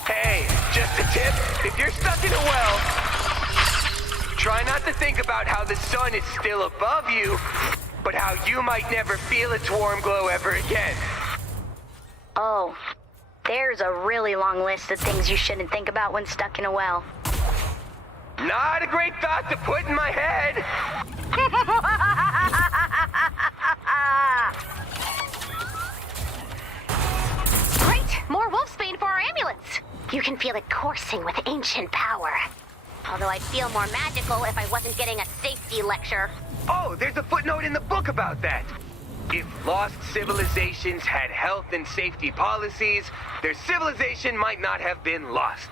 Hey, just a tip. If you're stuck in a well, try not to think about how the sun is still above you, but how you might never feel its warm glow ever again. Oh, there's a really long list of things you shouldn't think about when stuck in a well. Not a great thought to put in my head. Great! More wolfsbane for our ambulance! You can feel it coursing with ancient power. Although I'd feel more magical if I wasn't getting a safety lecture. Oh, there's a footnote in the book about that. If lost civilizations had health and safety policies, their civilization might not have been lost.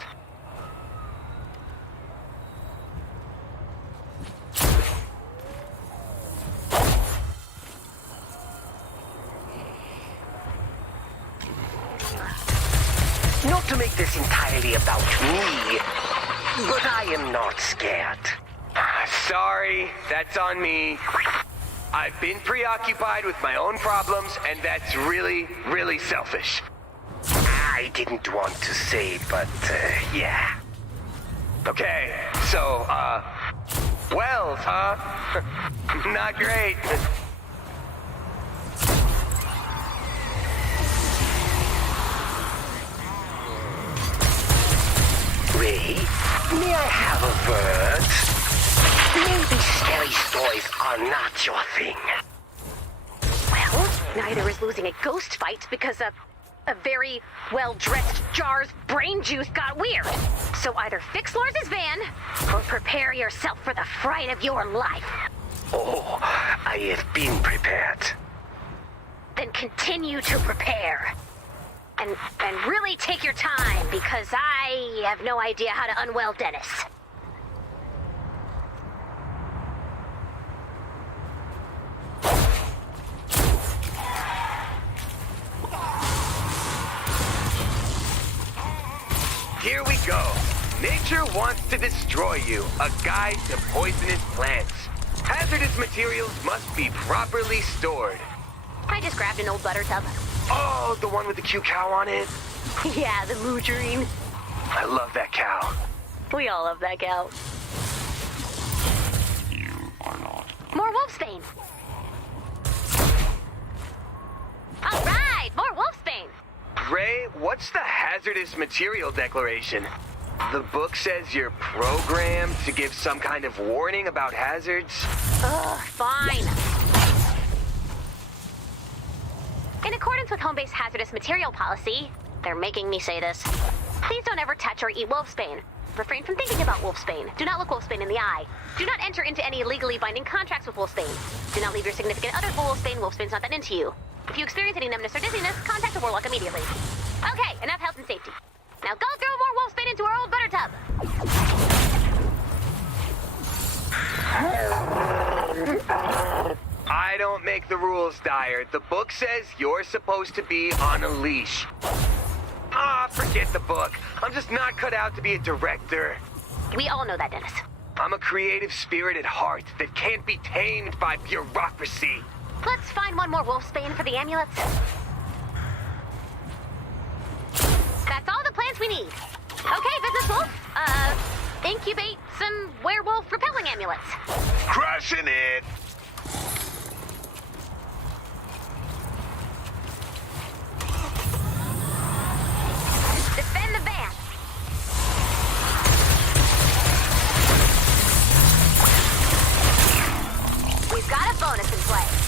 Not to make this entirely about me, but I am not scared. Sorry, that's on me. I've been preoccupied with my own problems, and that's really, really selfish. I didn't want to say, but yeah. Okay, so, wells, huh? Not great. Ray, may I have a word? Maybe scary stories are not your thing. Well, neither is losing a ghost fight because a very well-dressed jar's brain juice got weird. So either fix Lars' van, or prepare yourself for the fright of your life. Oh, I have been prepared. Then continue to prepare. And really take your time, because I have no idea how to unwell Dennis. Here we go. Nature wants to destroy you. A guide to poisonous plants. Hazardous materials must be properly stored. I just grabbed an old butter tub. Oh, the one with the cute cow on it? Yeah, the margarine. I love that cow. We all love that cow. More wolfsbane. All right, more wolfsbane. Ray, what's the hazardous material declaration? The book says you're programmed to give some kind of warning about hazards? Ugh, fine. In accordance with home-based hazardous material policy, they're making me say this. Please don't ever touch or eat wolfsbane. Refrain from thinking about wolfsbane. Do not look wolfsbane in the eye. Do not enter into any legally binding contracts with wolfsbane. Do not leave your significant other for wolfsbane. Wolfsbane's not that into you. If you experience any numbness or dizziness, contact a warlock immediately. Okay, enough health and safety. Now go throw more wolfsbane into our old butter tub. I don't make the rules, Dyer. The book says you're supposed to be on a leash. Ah, forget the book. I'm just not cut out to be a director. We all know that, Dennis. I'm a creative spirit at heart that can't be tamed by bureaucracy. Let's find one more wolfsbane for the amulets. That's all the plants we need. Okay, Business Wolf. Incubate some werewolf repelling amulets. Crushing it! Defend the van. We've got a bonus in play.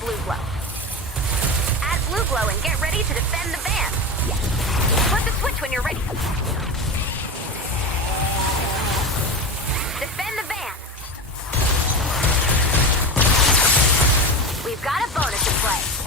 blue glow. Add blue glow and get ready to defend the van. Flip the switch when you're ready. Defend the van. We've got a bonus in play.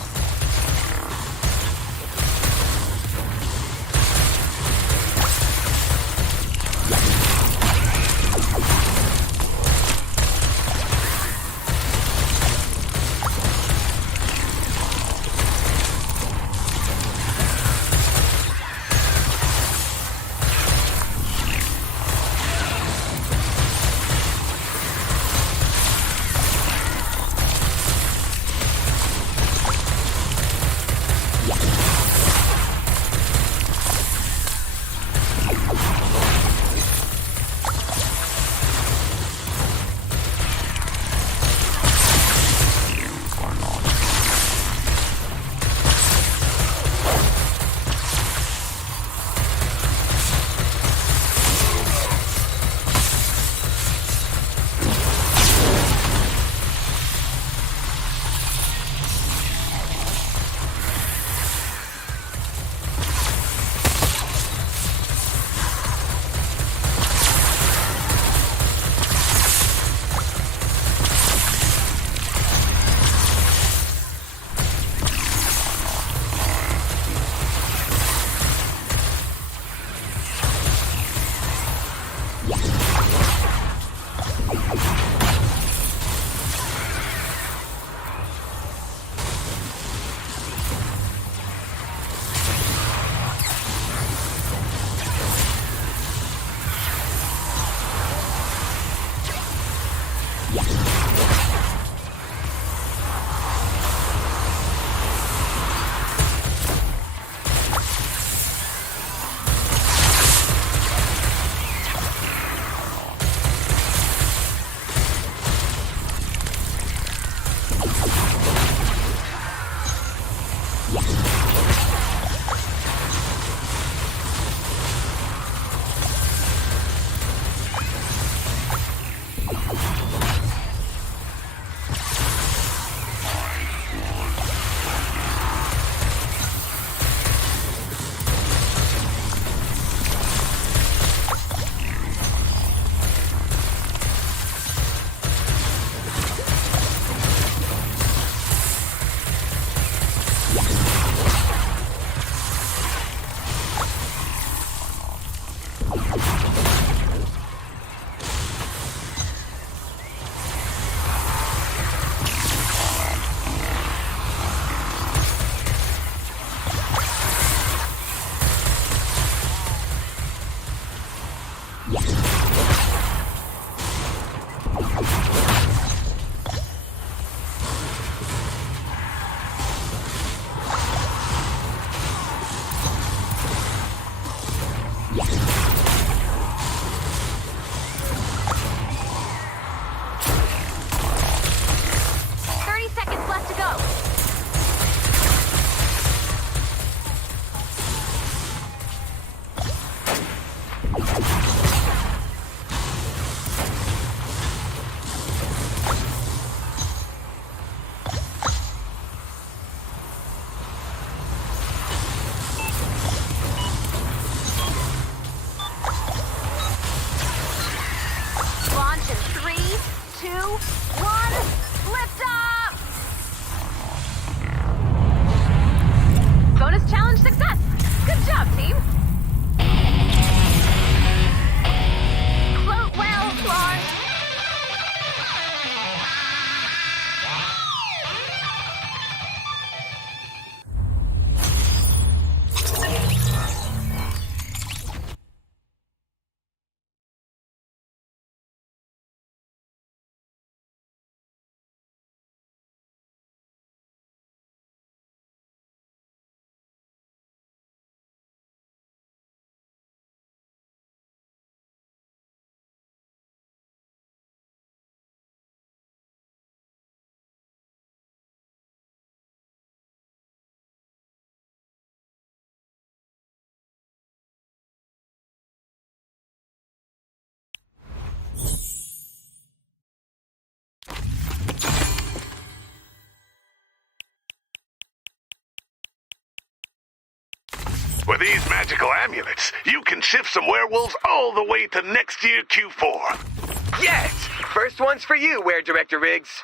With these magical amulets, you can shift some werewolves all the way to next year Q4. Yes! First one's for you, Were Director Riggs.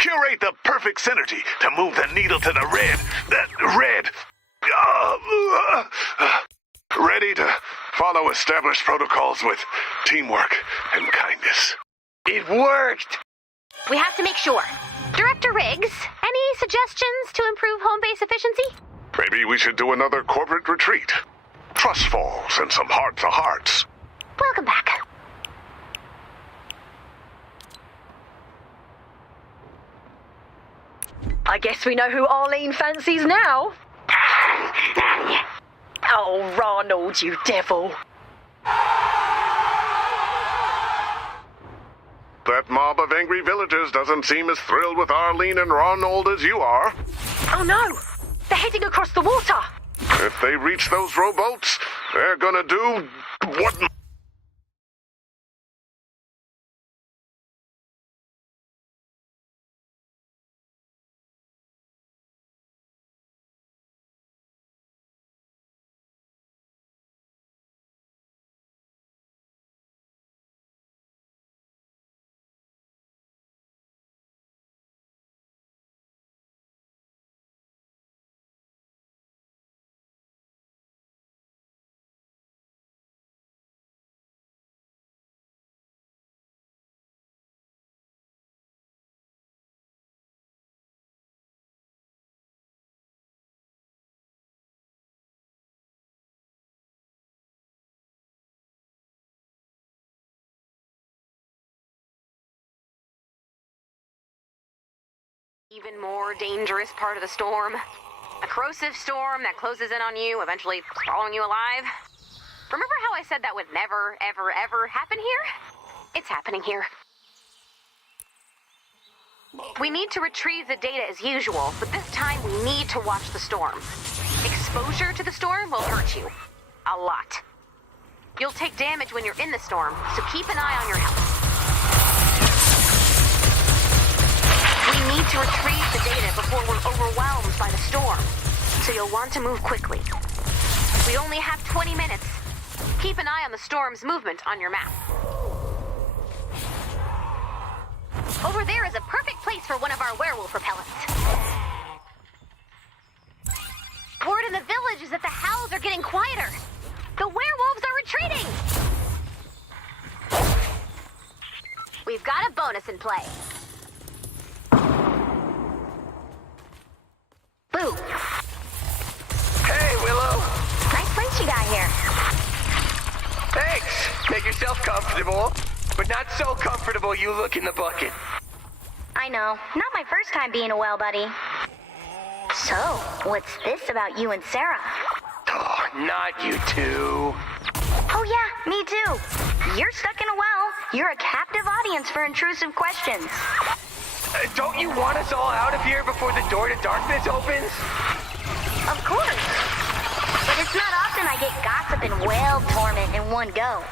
Curate the perfect synergy to move the needle to the red. Ready to follow established protocols with teamwork and kindness. It worked! We have to make sure. Director Riggs, any suggestions to improve home base efficiency? Maybe we should do another corporate retreat. Trust falls and some heart-to-hearts. Welcome back. I guess we know who Arlene fancies now. Oh, Ronald, you devil. That mob of angry villagers doesn't seem as thrilled with Arlene and Ronald as you are. Oh no! They're heading across the water! If they reach those rowboats, they're gonna do what... Even more dangerous part of the storm. A corrosive storm that closes in on you, eventually swallowing you alive. Remember how I said that would never, ever, ever happen here? It's happening here. We need to retrieve the data as usual, but this time we need to watch the storm. Exposure to the storm will hurt you. A lot. You'll take damage when you're in the storm, so keep an eye on your health. We need to retrieve the data before we're overwhelmed by the storm, so you'll want to move quickly. We only have 20 minutes. Keep an eye on the storm's movement on your map. Over there is a perfect place for one of our werewolf repellents. Word in the village is that the howls are getting quieter. The werewolves are retreating! We've got a bonus in play. Boo. Hey, Willow. Nice place you got here. Thanks. Make yourself comfortable. But not so comfortable you look in the bucket. I know. Not my first time being a well buddy. So, what's this about you and Sarah? Oh, not you two. Oh yeah, me too. You're stuck in a well. You're a captive audience for intrusive questions. Don't you want us all out of here before the door to darkness opens? Of course. But it's not often I get gossip and whale torment in one go.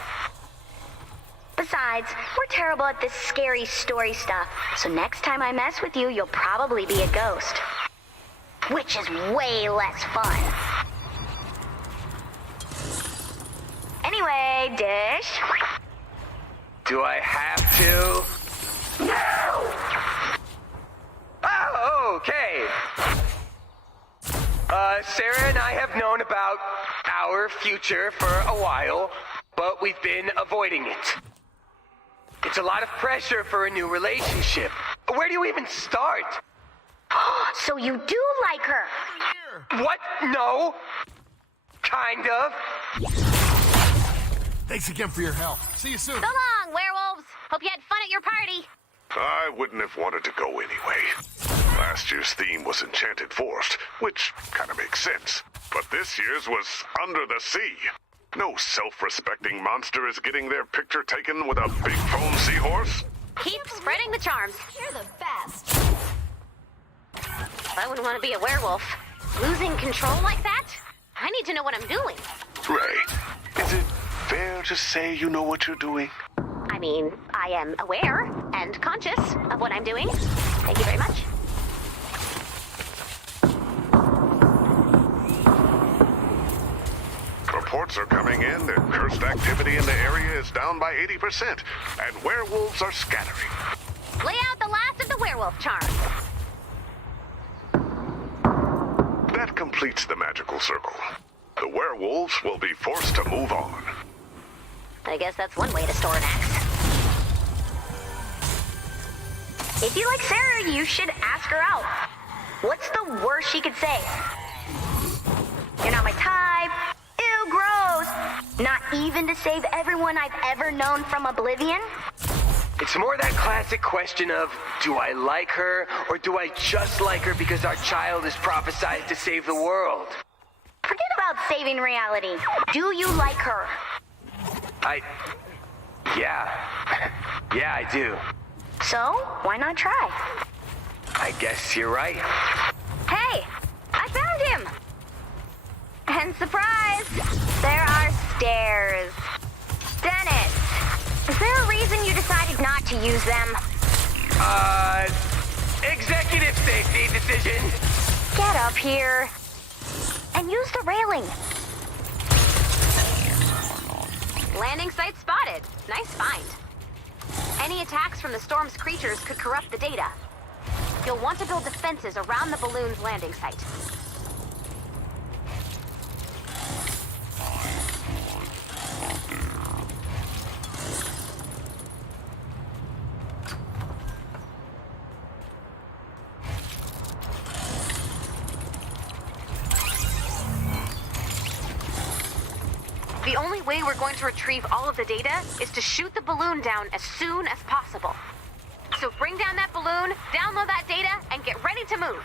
Besides, we're terrible at this scary story stuff, so next time I mess with you, you'll probably be a ghost. Which is way less fun. Anyway, Dish. Do I have to? No! Oh, okay. Sarah and I have known about our future for a while, but we've been avoiding it. It's a lot of pressure for a new relationship. Where do you even start? So you do like her? What? No. Kind of. Thanks again for your help. See you soon. So long, werewolves. Hope you had fun at your party. I wouldn't have wanted to go anyway. Last year's theme was Enchanted Forest, which kind of makes sense. But this year's was Under the Sea. No self-respecting monster is getting their picture taken with a big foam seahorse. Keep spreading the charms. You're the best. I wouldn't want to be a werewolf. Losing control like that? I need to know what I'm doing. Ray, is it fair to say you know what you're doing? I mean, I am aware and conscious of what I'm doing. Thank you very much. reports are coming in that cursed activity in the area is down by 80%, and werewolves are scattering. Lay out the last of the werewolf charms. That completes the magical circle. The werewolves will be forced to move on. I guess that's one way to store an axe. If you like Sarah, you should ask her out. What's the worst she could say? You're not my type. Ew, gross. Not even to save everyone I've ever known from oblivion? It's more that classic question of, do I like her, or do I just like her because our child is prophesied to save the world? Forget about saving reality. Do you like her? Yeah, I do. So, why not try? I guess you're right. Hey, I found him! And surprise, there are stairs. Dennis, is there a reason you decided not to use them? Executive safety decision. Get up here. And use the railing. Landing site spotted. Nice find. Any attacks from the storm's creatures could corrupt the data. You'll want to build defenses around the balloon's landing site. The only way we're going to retrieve all of the data is to shoot the balloon down as soon as possible. So bring down that balloon, download that data, and get ready to move.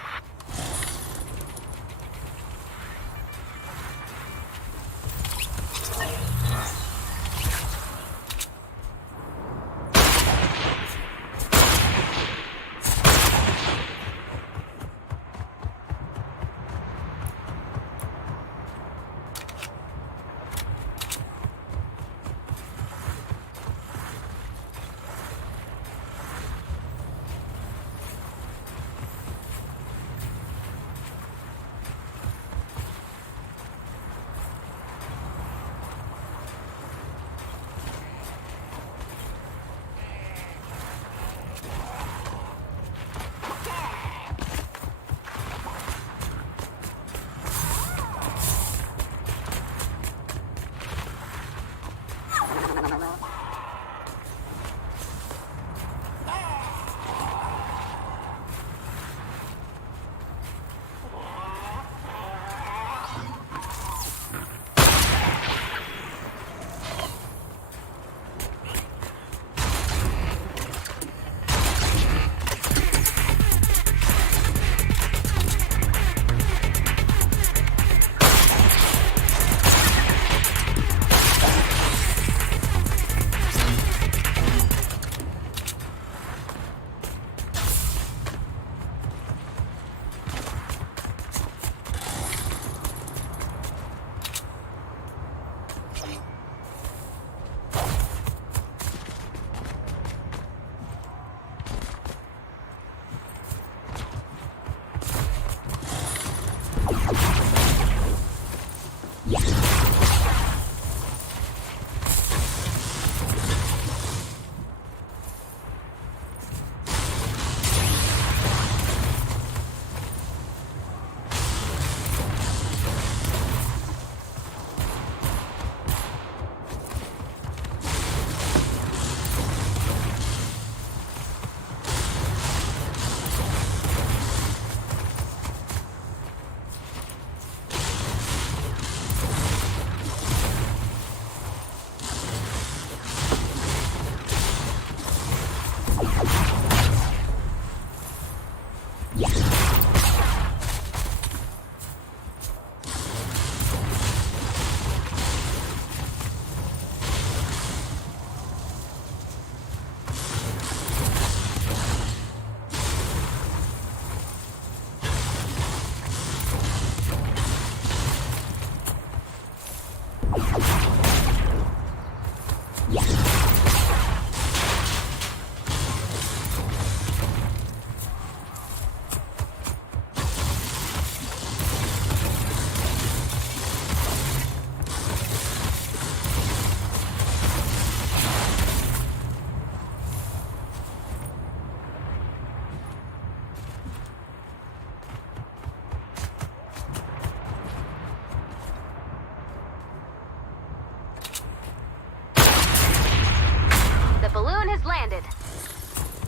landed.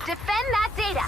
Defend that data.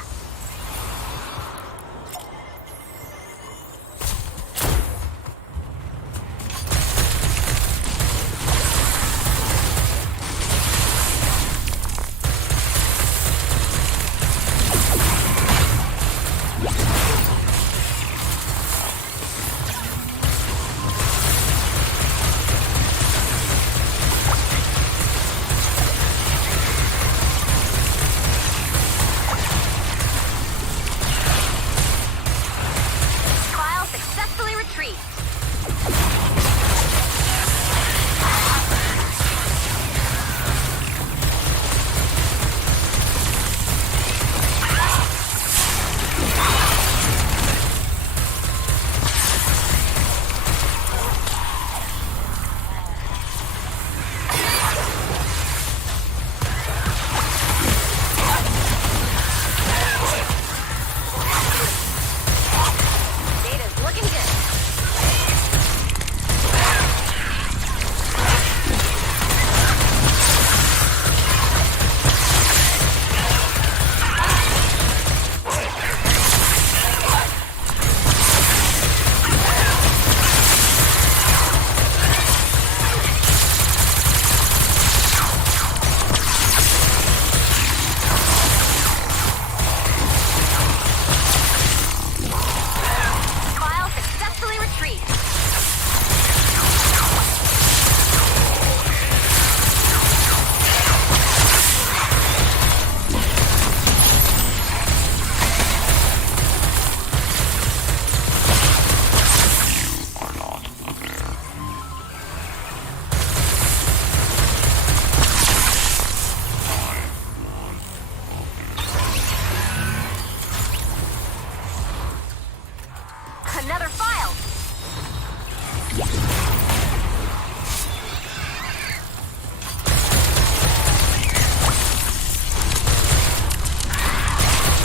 Another file!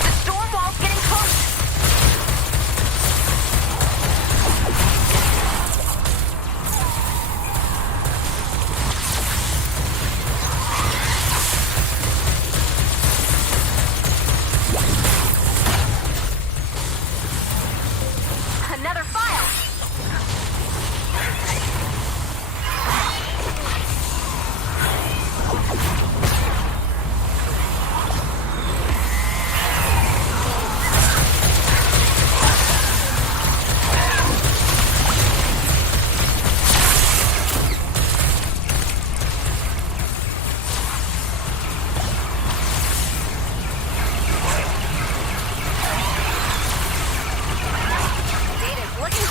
The storm wall's getting close! Another file! Data's looking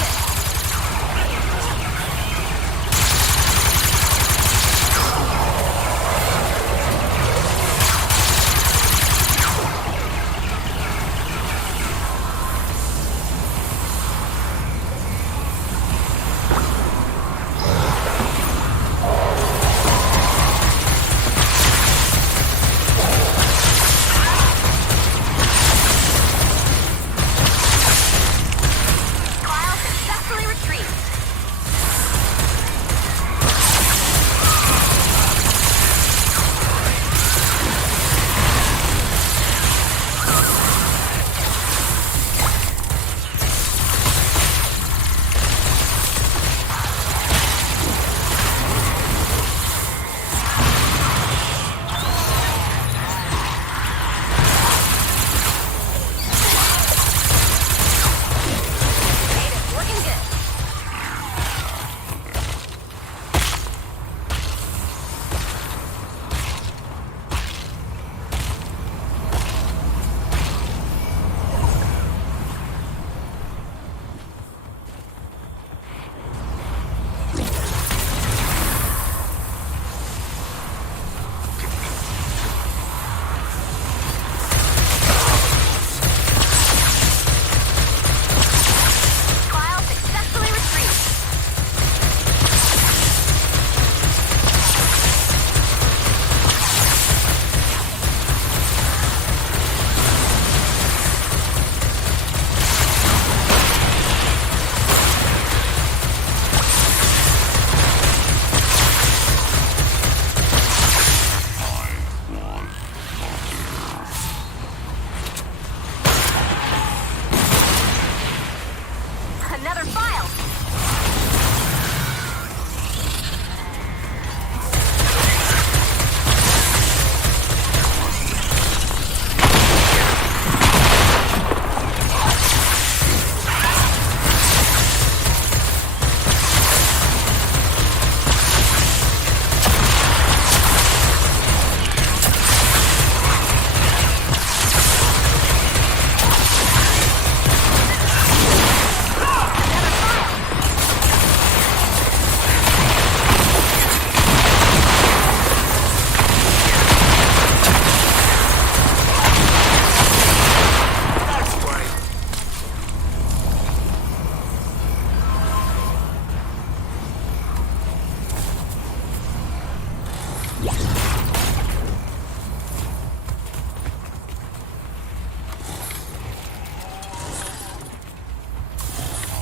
Another file!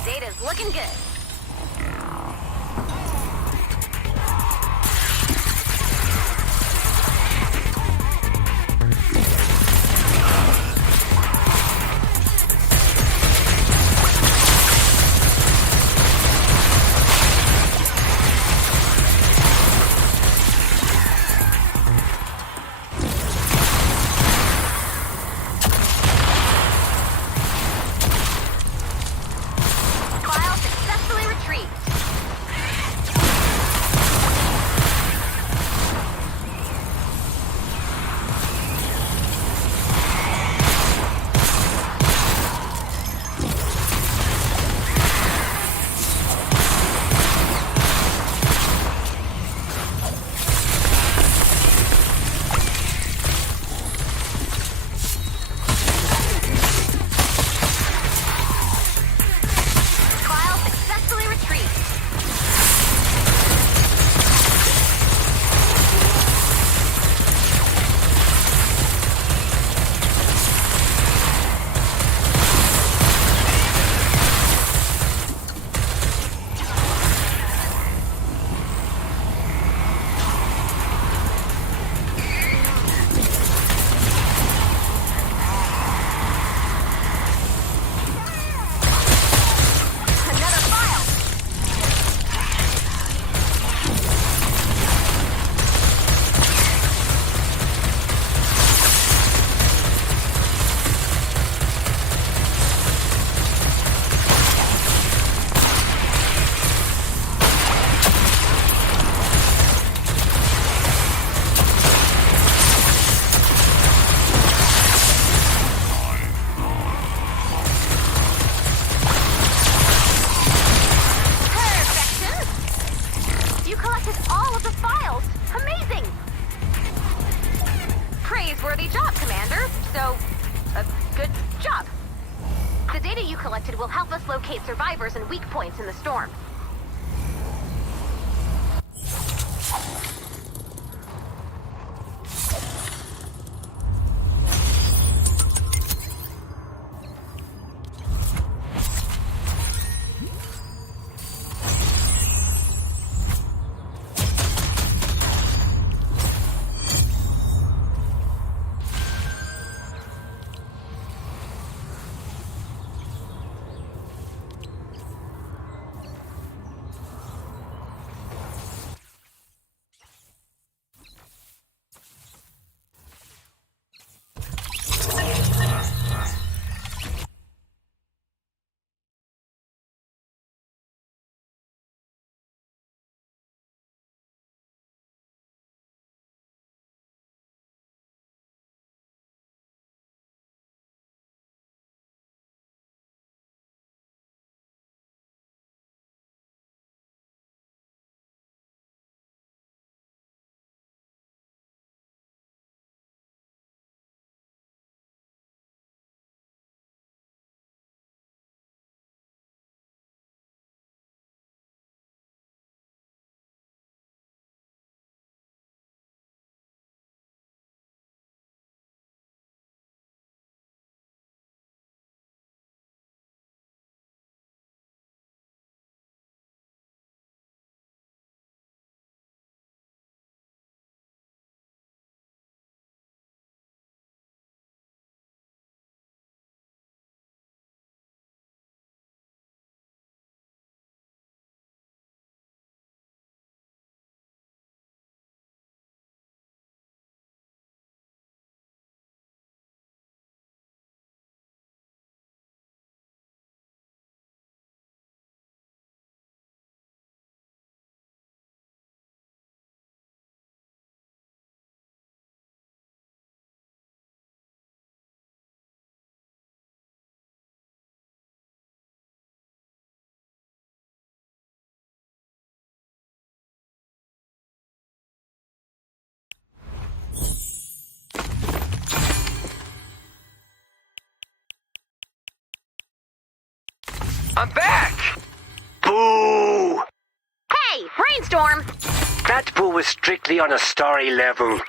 Data's looking good. File successfully retrieved. File successfully retrieved. Another file. Perfection! You collected all of the files. Amazing! Praiseworthy job, Commander. So, good job. The data you collected will help us locate survivors and weak points in the storm. I'm back! Boo! Hey, BrainStorm! That boo was strictly on a story level.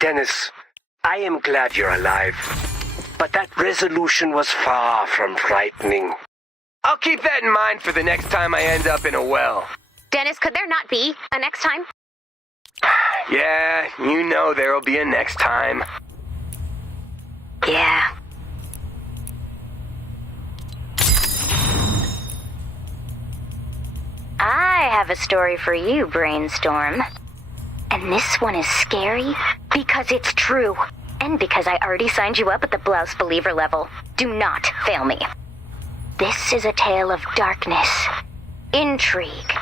Dennis, I am glad you're alive. But that resolution was far from frightening. I'll keep that in mind for the next time I end up in a well. Dennis, could there not be a next time? Yeah, you know there'll be a next time. Yeah. I have a story for you, BrainStorm. And this one is scary because it's true. And because I already signed you up at the Blouse Believer level. Do not fail me. This is a tale of darkness, intrigue,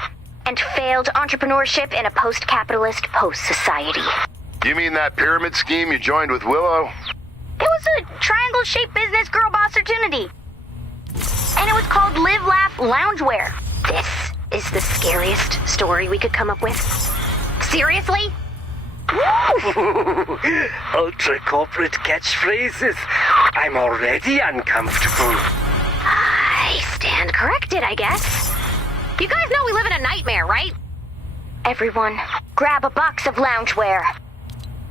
and failed entrepreneurship in a post-capitalist post-society. You mean that pyramid scheme you joined with Willow? It was a triangle-shaped business girl boss opportunity. And it was called Live, Laugh, Loungewear. This is the scariest story we could come up with. Seriously? Ultra corporate catchphrases. I'm already uncomfortable. I stand corrected, I guess. You guys know we live in a nightmare, right? Everyone, grab a box of loungewear.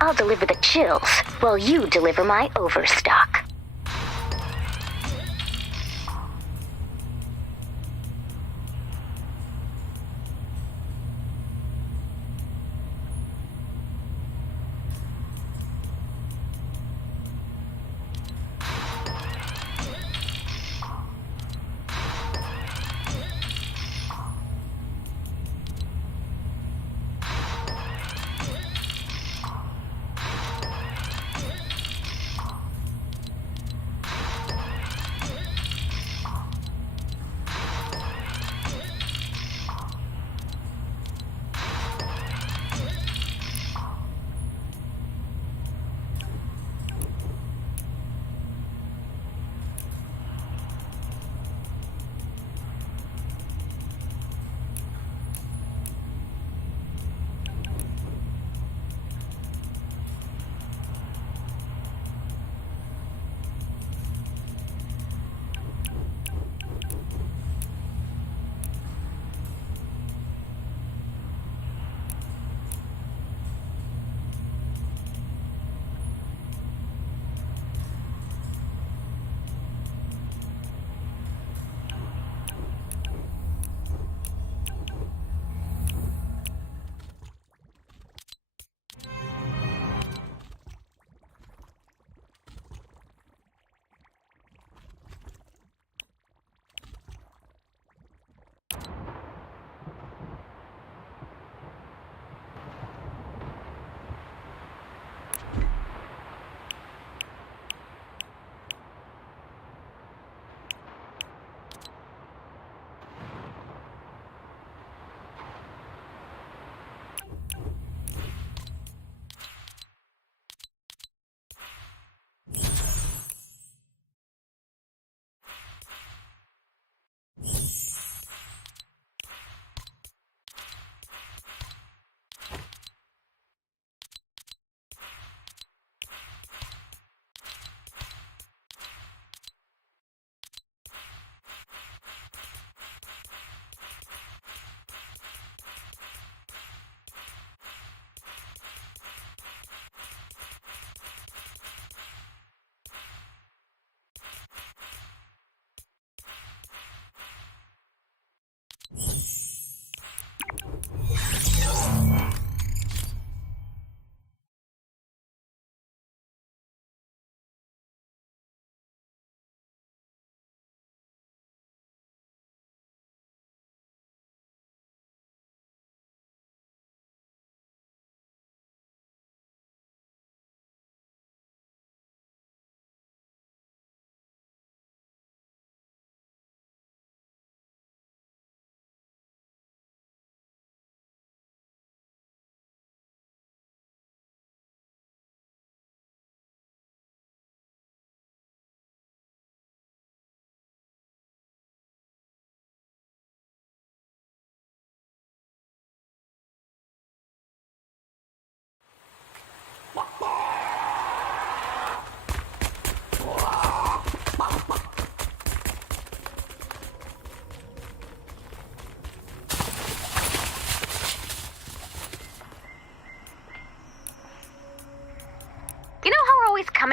I'll deliver the chills while you deliver my overstock.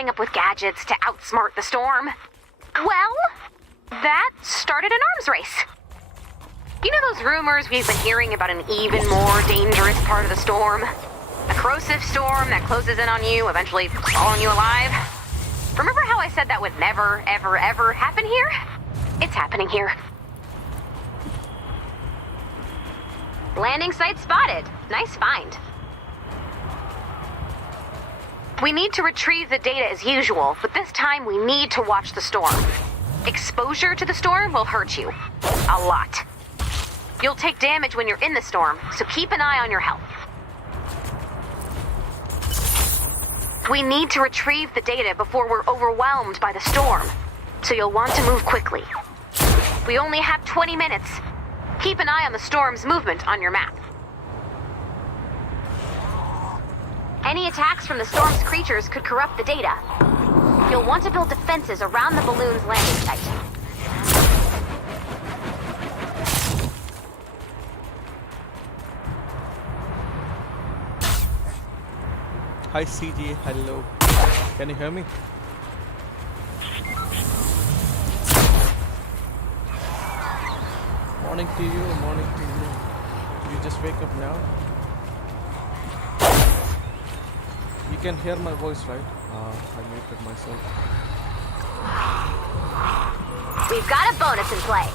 coming up with gadgets to outsmart the storm. Well, that started an arms race. You know those rumors we've been hearing about an even more dangerous part of the storm? A corrosive storm that closes in on you, eventually swallowing you alive? Remember how I said that would never, ever, ever happen here? It's happening here. Landing site spotted. Nice find. We need to retrieve the data as usual, but this time we need to watch the storm. Exposure to the storm will hurt you. A lot. You'll take damage when you're in the storm, so keep an eye on your health. We need to retrieve the data before we're overwhelmed by the storm, so you'll want to move quickly. We only have 20 minutes. Keep an eye on the storm's movement on your map. Any attacks from the storm's creatures could corrupt the data. You'll want to build defenses around the balloon's landing site. Hi CJ, hello. Can you hear me? Morning to you, morning to you. Did you just wake up now? You can hear my voice, right? I muted myself. We've got a bonus in play.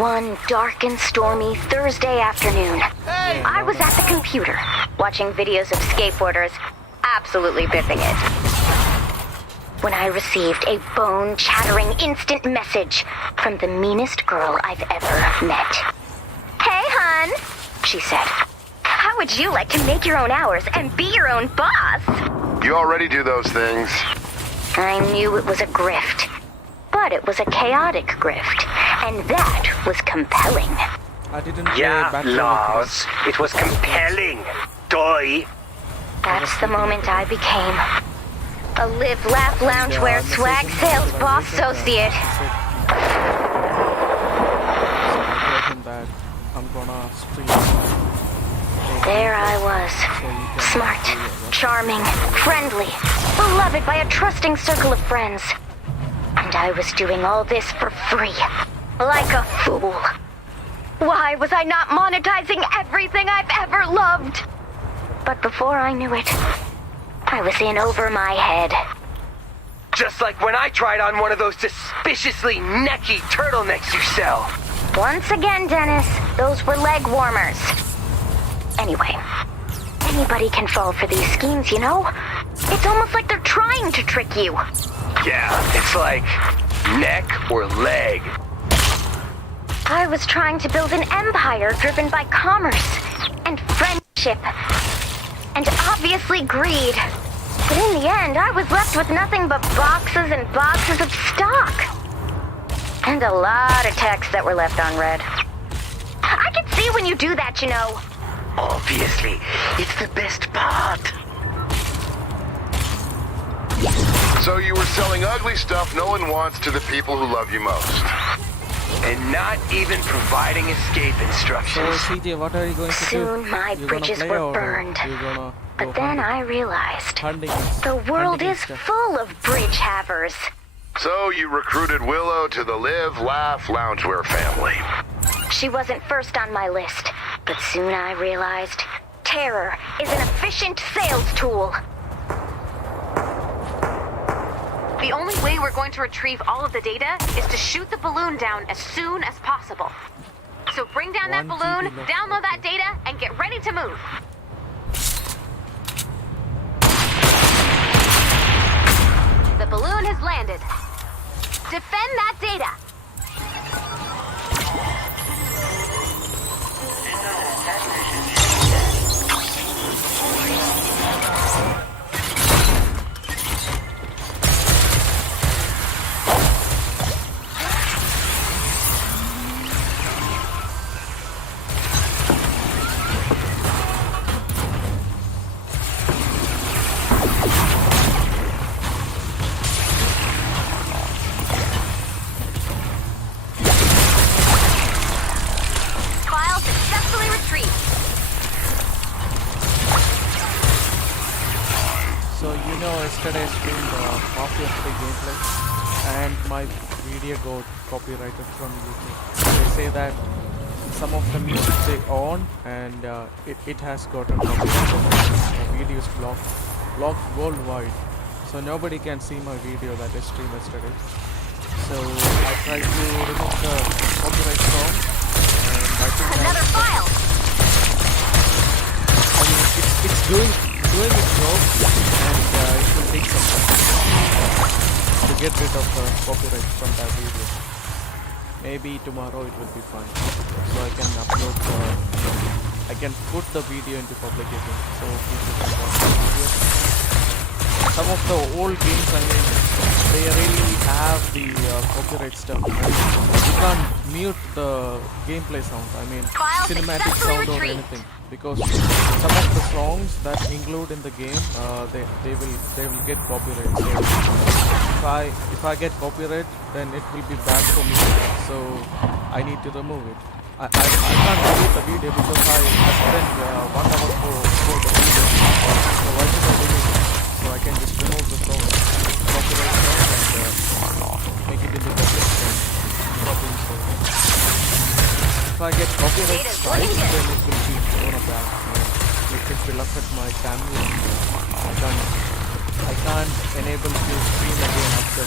One dark and stormy Thursday afternoon, I was at the computer, watching videos of skateboarders absolutely biffing it, when I received a bone-chattering instant message from the meanest girl I've ever met. "Hey, hun," she said. "How would you like to make your own hours and be your own boss?" You already do those things. I knew it was a grift, but it was a chaotic grift, and that was compelling. I didn't play Yeah, background Lars. It was compelling. Doy. That's the moment I became a live, laugh, loungewear, swag sales boss associate. So I told him that I'm gonna stream. There I was, smart, charming, friendly, beloved by a trusting circle of friends. And I was doing all this for free, like a fool. Why was I not monetizing everything I've ever loved? But before I knew it, I was in over my head. Just like when I tried on one of those suspiciously necky turtlenecks you sell. Once again, Dennis, those were leg warmers. Anyway, anybody can fall for these schemes, you know? It's almost like they're trying to trick you. Yeah, it's like neck or leg. I was trying to build an empire driven by commerce and friendship and obviously greed. But in the end, I was left with nothing but boxes and boxes of stock. And a lot of texts that were left unread. I can see when you do that, you know. Obviously, it's the best part. So you were selling ugly stuff no one wants to the people who love you most. And not even providing escape So instructions. CJ, what are you going to do? Soon my You gonna bridges play were or burned. you gonna go But then hunting? I realized Hunting the world hunting is stuff. full of bridge havers. So you recruited Willow to the Live, Laugh, Loungewear family. She wasn't first on my list, but soon I realized terror is an efficient sales tool. The only way we're going to retrieve all of the data is to shoot the balloon down as soon as possible. So bring down that 1 balloon, GB left. download that data, and get ready to move. The balloon has landed. Defend that data. yesterday I streamed Coffee of the gameplay, and my video got copyrighted from YouTube. They say that some of the music they own, and it has gotten copyrighted. The video is blocked worldwide, so nobody can see my video that I streamed yesterday. So I tried to remove the copyright song, and I think Another file. I mean, it's doing its job, and it will take some time to get rid of the copyright from that video. Maybe tomorrow it will be fine, so I can upload. I can put the video into public again, so people can watch the video. Some of the old games, I mean, they really have the copyright stuff. I mean, you can't mute the gameplay sound. I mean, cinematic sound or anything, because some of the songs that include in the game, they will get copyright. So if I get copyright, then it will be bad for me. So I need to remove it. I can't delete the video because I spent 1 hour for the video. So why should I delete it? So I can just remove the song, copyright song, and make it into public and copy it. If I get copyright strike, then it will be one of that. It will affect my family. I can't enable to stream again after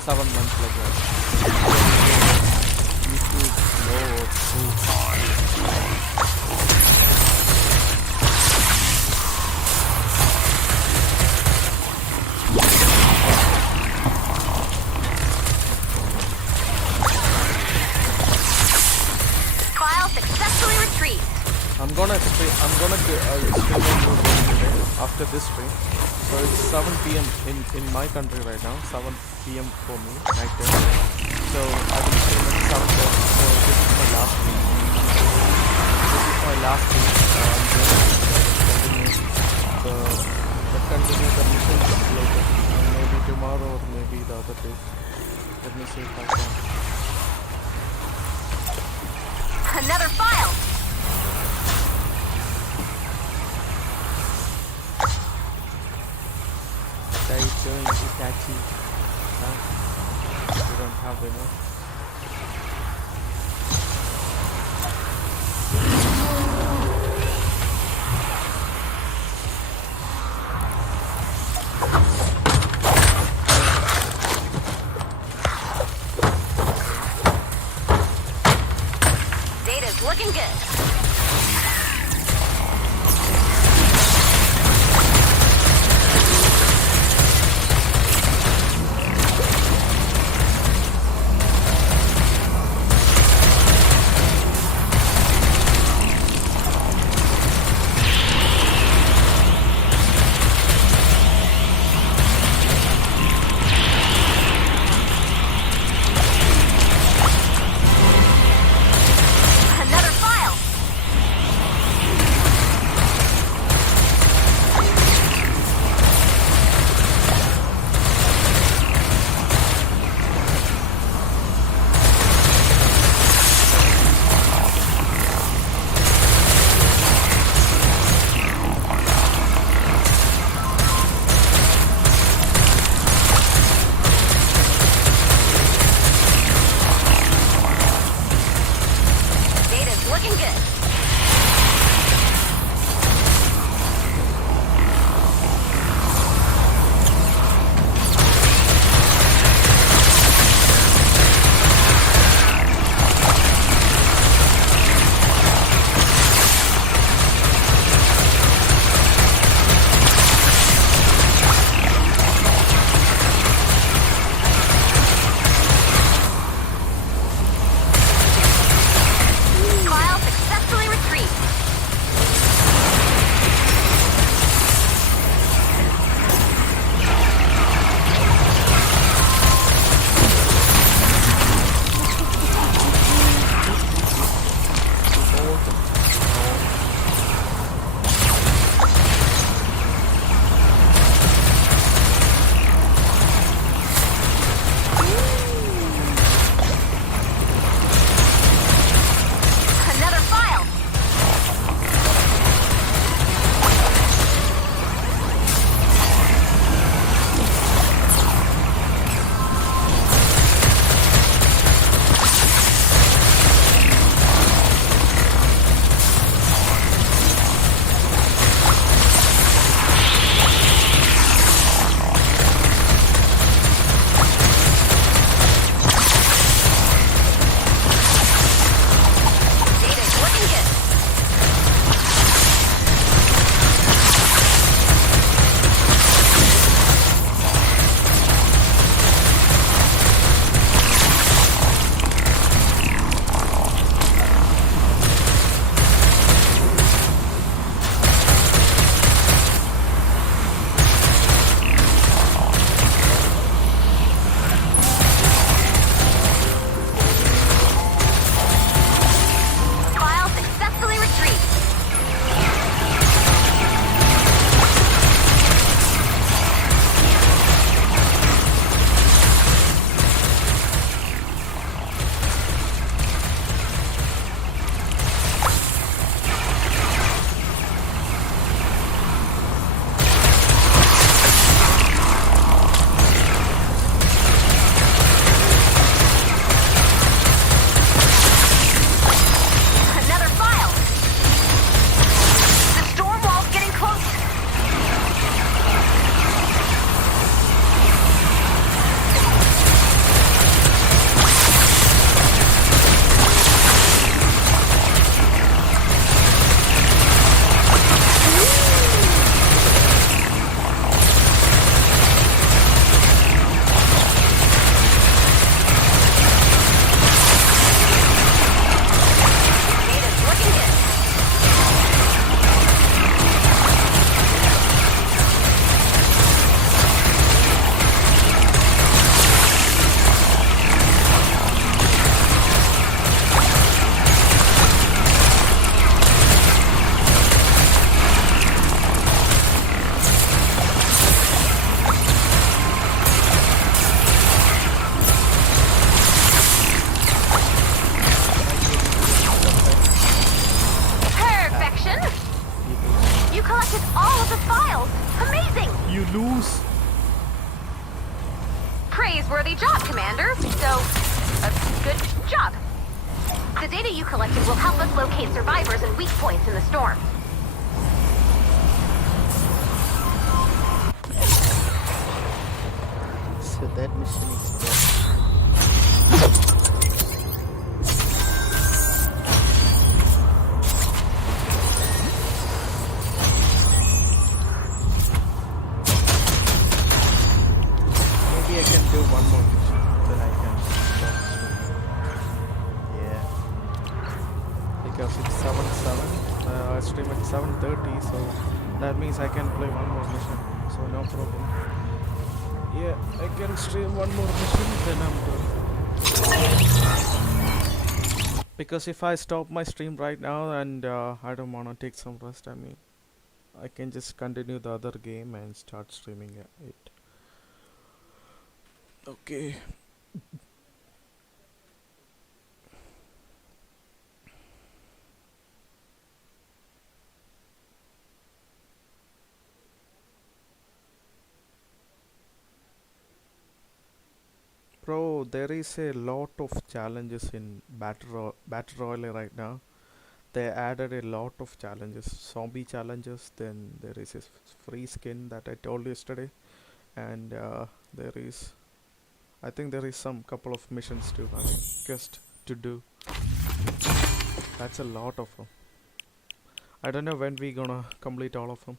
7 months like that. YouTube low File successfully retrieved. I'm gonna stream after this stream. So it's 7 p.m. in my country right now. 7 p.m. for me, night time. So I will stream at 7:30. So this is my last stream. I'm going to continue the mission later. Maybe tomorrow or maybe the other day. Let me see if I can. Another file. Are you showing Itachi? Huh? You don't have enough. Data's looking good. praiseworthy job, Commander. So, a good job. The data you collected will help us locate survivors and weak points in the storm. So that mission is done. Maybe I can do one more mission, then I can stop. Yeah. Because it's 7:07. I stream at 7:30, so that means I can play one more mission. So no problem. Yeah, I can stream one more mission, then I'm done. Because if I stop my stream right now and I don't wanna take some rest, I mean, I can just continue the other game and start streaming it. Okay. Bro, there is a lot of challenges in Battle Royale right now. They added a lot of challenges, zombie challenges. Then there is a free skin that I told you yesterday, and there is, I think there is some couple of missions too, I mean, quest to do. That's a lot of them. I don't know when we gonna complete all of them.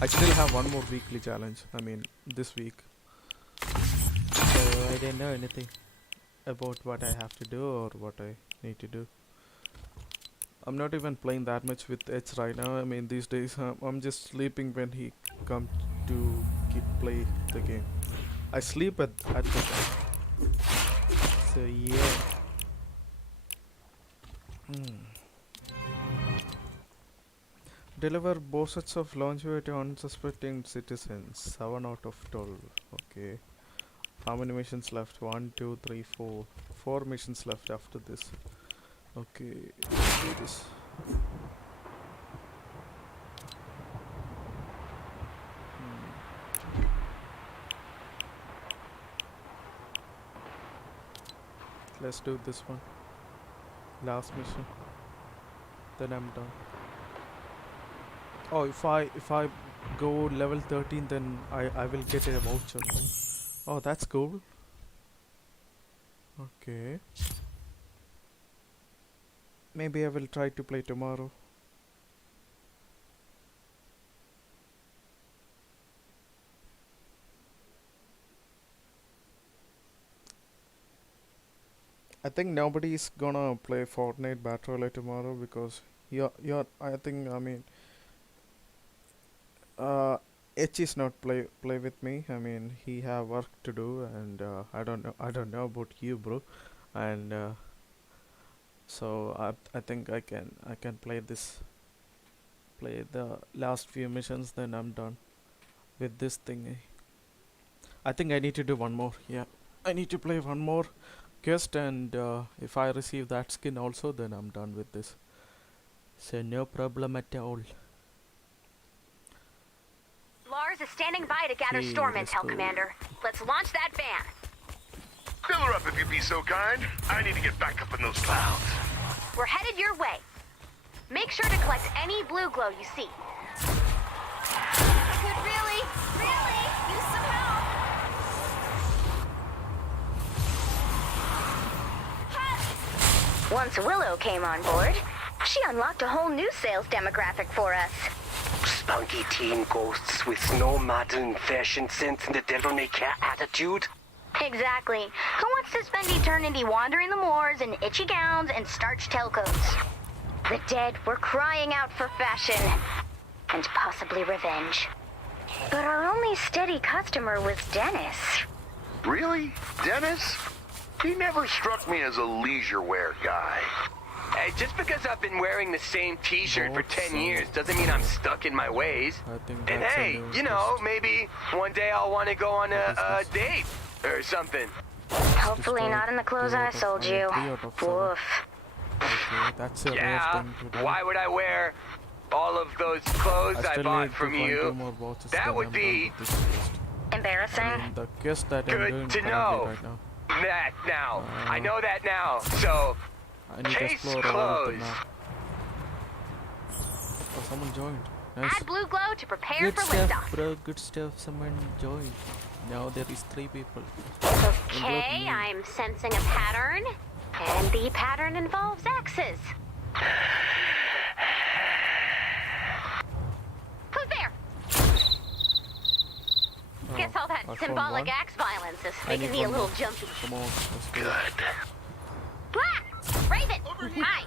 I still have one more weekly challenge. I mean, this week. So I don't know anything about what I have to do or what I need to do. I'm not even playing that much with Edge right now. I mean, these days I'm just sleeping when he comes to play the game. I sleep at the time. So yeah. Deliver both sets of launchware to unsuspecting citizens. 7 out of 12. Okay. How many missions left? 1, 2, 3, 4. 4 missions left after this. Okay, let's do this. Let's do this one. Last mission. Then I'm done. Oh, if I go level 13, then I will get a voucher. Oh, that's cool. Okay. Maybe I will try to play tomorrow. I think nobody is gonna play Fortnite Battle Royale tomorrow because I think, I mean, H is not play with me. I mean, he have work to do, and I don't know about you, bro. And so I think I can play the last few missions, then I'm done with this thing. I think I need to do one more. Yeah, I need to play one more quest, and if I receive that skin also, then I'm done with this. So no problem at all. Lars is standing by to gather storm intel, Commander. Let's launch that van. Fill her up if you'd be so kind. I need to get back up in those clouds. We're headed your way. Make sure to collect any blue glow you see. Could really use some help. Once Willow came on board, she unlocked a whole new sales demographic for us. Spunky teen ghosts with no modern fashion sense and a devil-may-care attitude. Exactly. Who wants to spend eternity wandering the moors in itchy gowns and starched tailcoats? The dead were crying out for fashion and possibly revenge. But our only steady customer was Dennis. Really? Dennis? He never struck me as a leisure wear guy. Hey, just because I've been wearing the same t-shirt for 10 years doesn't mean I'm stuck in my ways. And hey, you know, maybe one day I'll want to go on a date or something. Hopefully not in the clothes I sold you. Woof. Okay, that's a rare thing to do. Why would I wear all of those clothes I bought from you? That would be Embarrassing? I mean, the quest that I'm Good doing to currently know. right now. That now. I know that now. So, I need to case explore all of the closed. map. Oh, someone joined. Nice. Add blue glow to prepare Good for stuff, liftoff. bro. Good stuff. Someone joined. Now there is 3 people. Okay, I'm sensing a pattern. And the pattern involves axes. Who's there? Guess all that I found symbolic one. axe violence is I making need me a one little more. jumpy. Come on, let's go. Good. Ah! Raven! Hi!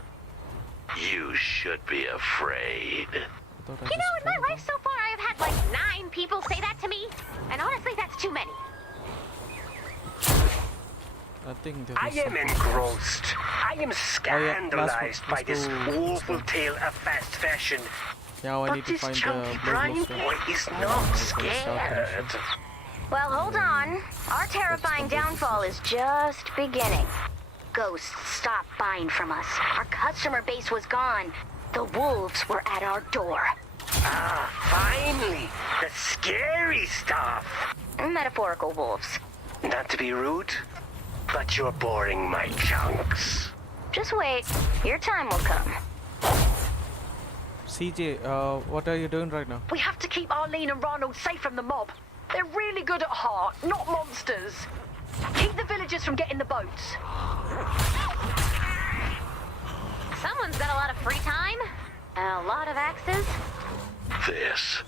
You should be afraid. I thought I You know, just in my found life so far, I've had like 9 people say that to me. And honestly, that's too many. I think there I is am something. engrossed. I am last scandalized one. by this Let's go. woeful tale of fast fashion. Now I But need to this find the chunky blue brine glow stuff. boy is Yeah, not I will start the scared. mission. Well, hold on. Our terrifying downfall is just beginning. Ghosts stopped buying from us. Our customer base was gone. The wolves were at our door. Ah, finally! The scary stuff! Metaphorical wolves. Not to be rude, but you're boring my chunks. Just wait. Your time will come. CJ, what are you doing right now? We have to keep Arlene and Ronald safe from the mob. They're really good at heart, not monsters. Keep the villagers from getting the boats. Someone's got a lot of free time and a lot of axes. This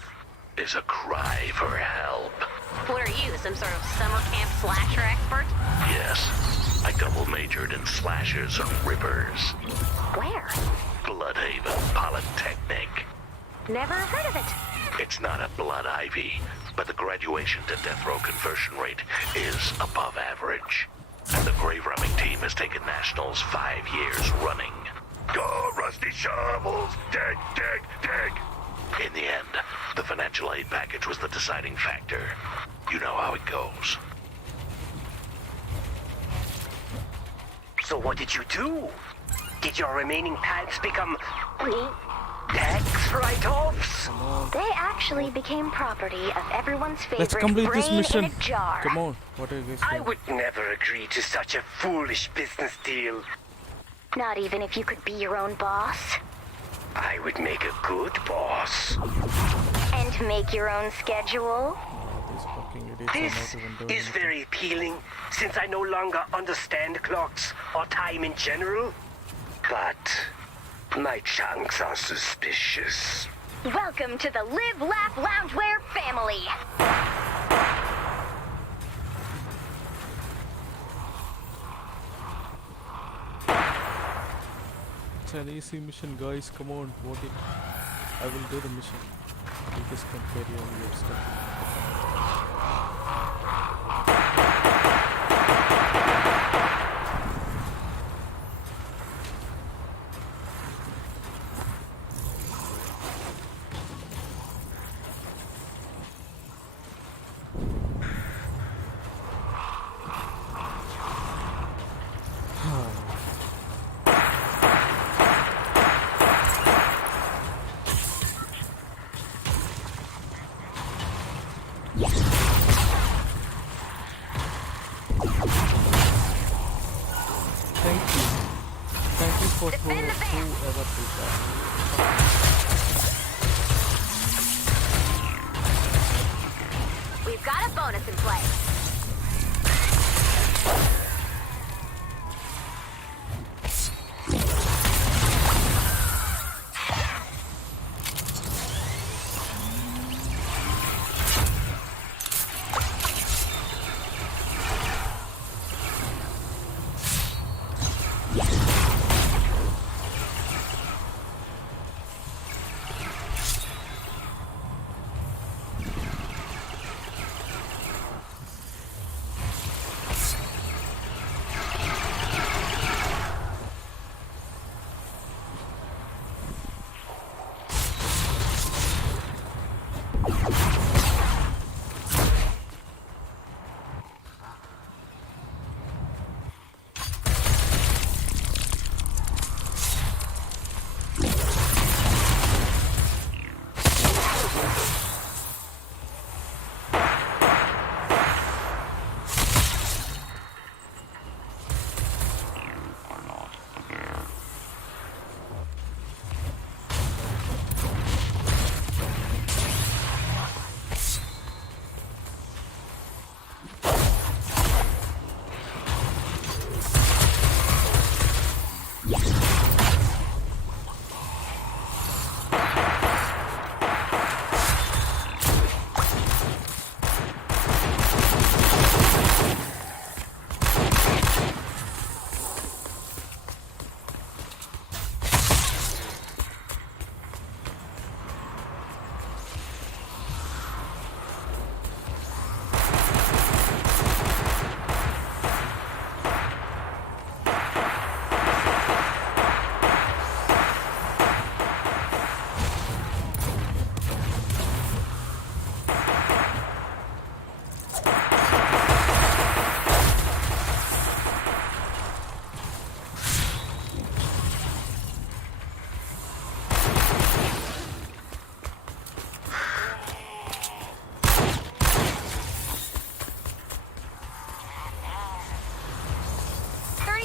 is a cry for help. What are you, some sort of summer camp slasher expert? Yes, I double majored in slashers and rippers. Where? Bloodhaven Polytechnic. Never heard of it. It's not a blood ivy, but the graduation to death row conversion rate is above average. And the grave robbing team has taken nationals 5 years running. Go, rusty shovels! Dig, dig, dig! In the end, the financial aid package was the deciding factor. You know how it goes. So what did you do? Did your remaining pants become tax write-offs? They actually became property of everyone's Let's favorite complete this brain mission. in a jar. Come on, what are you guys I doing? would never agree to such a foolish business deal. Not even if you could be your own boss. I would make a good boss. And make your own schedule. These fucking idiots are This not even doing is anything. very appealing, since I no longer understand clocks or time in general. But my chunks are suspicious. Welcome to the Live, Laugh, Loungewear family. It's an easy mission, guys. Come on, what it? I will do the mission. You guys can carry on your stuff. Thank you for Defend the van. whoever did that. We've got a bonus in play.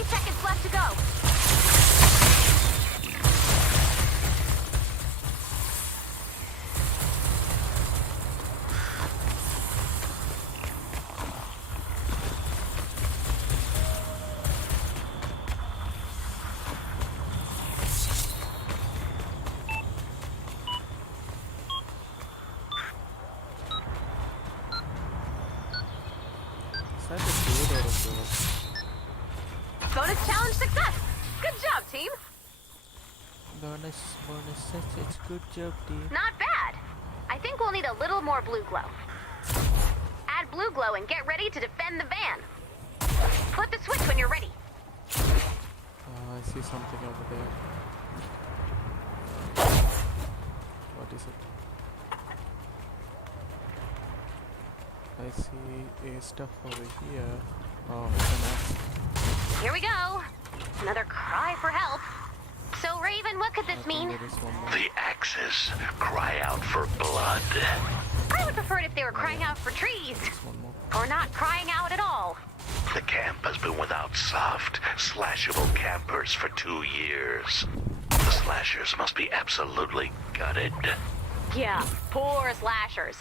seconds left to go. Is that a dude or a girl? Bonus challenge success. Good job, team. Bonus, it's good job, team. Not bad. I think we'll need a little more blue glow. Add blue glow and get ready to defend the van. Flip the switch when you're ready. I see something over there. What is it? I see a stuff over here. Oh, it's an axe. Here we go. Another cry for help. So, Raven, what could this mean? There is one more. The axes cry out for blood. I would prefer it if they were crying out for trees. There's one more. Or not crying out at all. The camp has been without soft, slashable campers for 2 years. The slashers must be absolutely gutted. Yeah, poor slashers.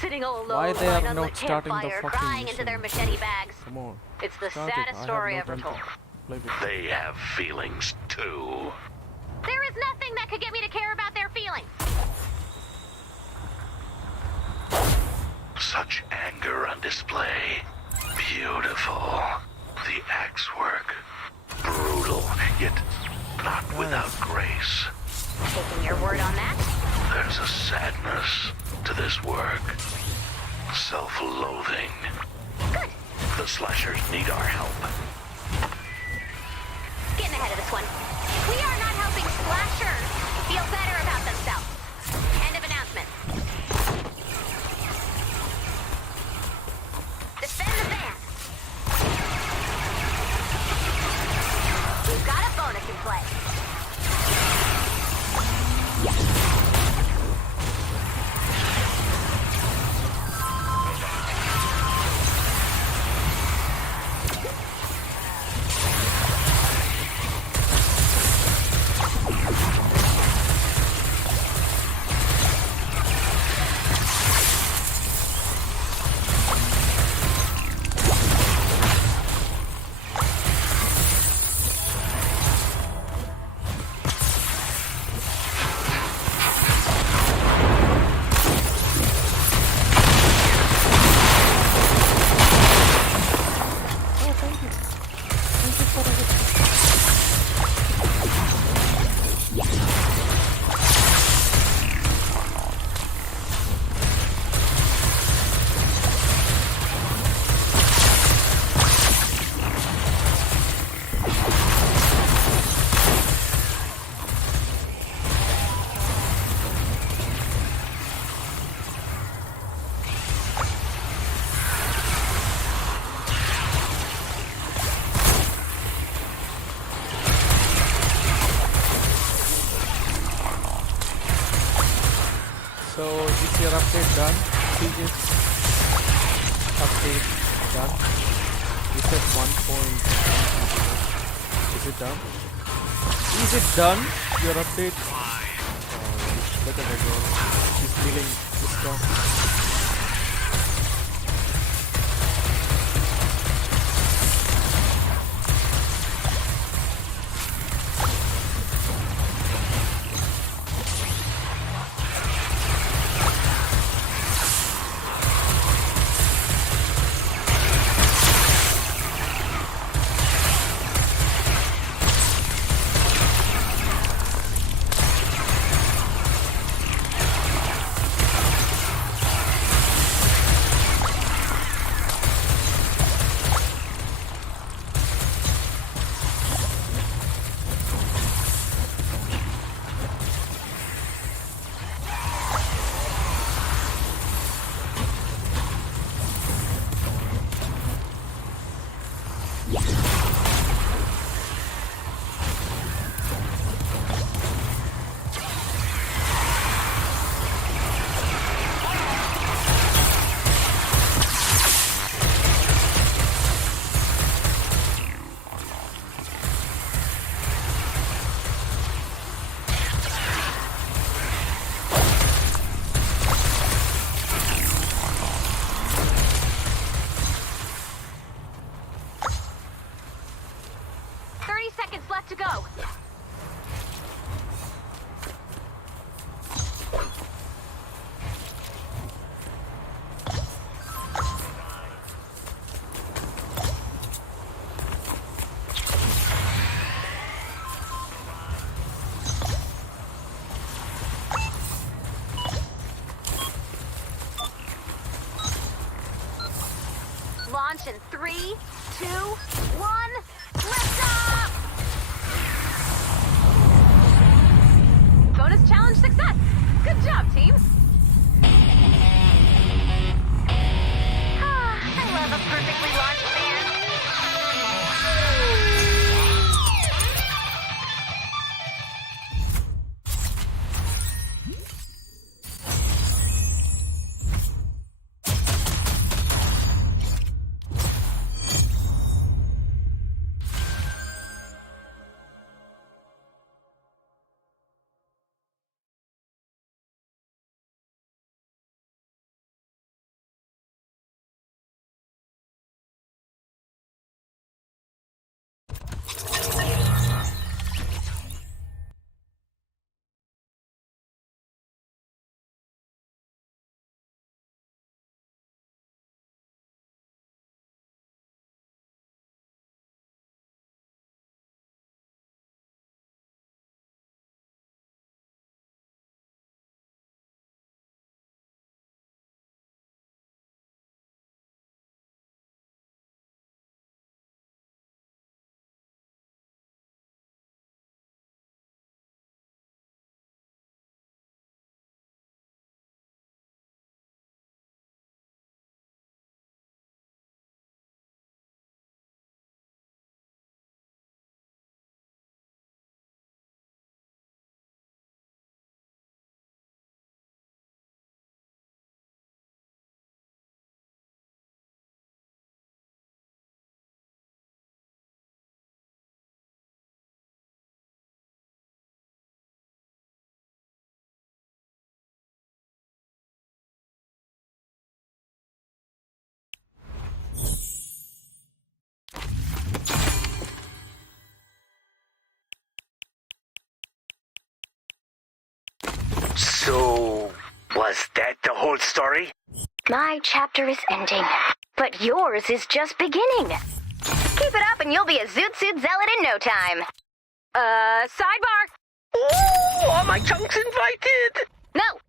Sitting all alone Why they by an are unlit not starting the campfire, fucking crying into their mission? machete bags. Come on. It's the Start it. saddest I story have no ever time to told. play with They have feelings too. There is nothing that could get me to care about their feelings. Such anger on display. Beautiful. The axe work. Brutal, yet not without grace. Taking your word on that? There's a sadness to this work. Self-loathing. Good. The slashers need our help. Getting ahead of this one. We are not helping slashers feel better about themselves. End of announcement. Defend the van. We've got a bonus in play. So is your update done? Previous update done? You said 1.1. Is it done? Is it done? Your update? Oh, look at that girl. She's dealing with stuff. to go. Launch in 3, 2, 1. Lift off! Bonus challenge success. Good job, team. I love a perfectly launched fan. So, was that the whole story? My chapter is ending, but yours is just beginning. Keep it up and you'll be a Zoot Suit Zealot in no time. Sidebar. Ooh, are my chunks invited? No.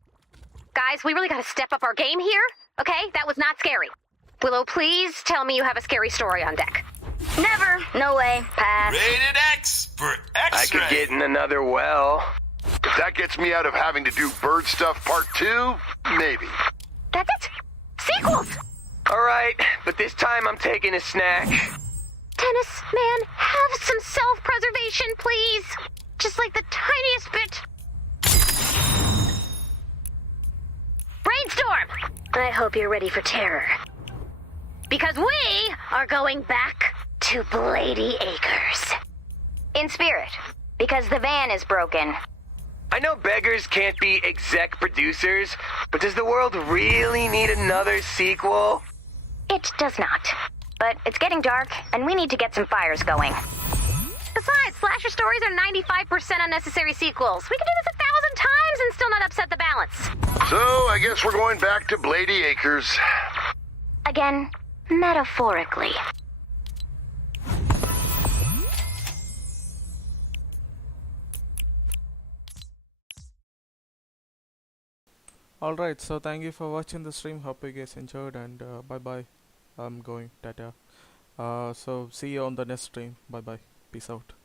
Guys, we really gotta step up our game here, okay? That was not scary. Willow, please tell me you have a scary story on deck. Never. No way. Pass. Rated X for X-ray. I could get in another well. If that gets me out of having to do bird stuff part 2, maybe. That's it. Sequels! All right, but this time I'm taking a snack. Tennis, man, have some self-preservation, please. Just like the tiniest bit. Brainstorm! I hope you're ready for terror. Because we are going back to Blady Acres. In spirit, because the van is broken. I know beggars can't be exec producers, but does the world really need another sequel? It does not. But it's getting dark, and we need to get some fires going. Besides, slasher stories are 95% unnecessary sequels. We can do this 1,000 times and still not upset the balance. So, I guess we're going back to Blady Acres. Again, metaphorically. Alright, so thank you for watching the stream. Hope you guys enjoyed, and bye bye. I'm going. Tata. So see you on the next stream. Bye bye. Peace out.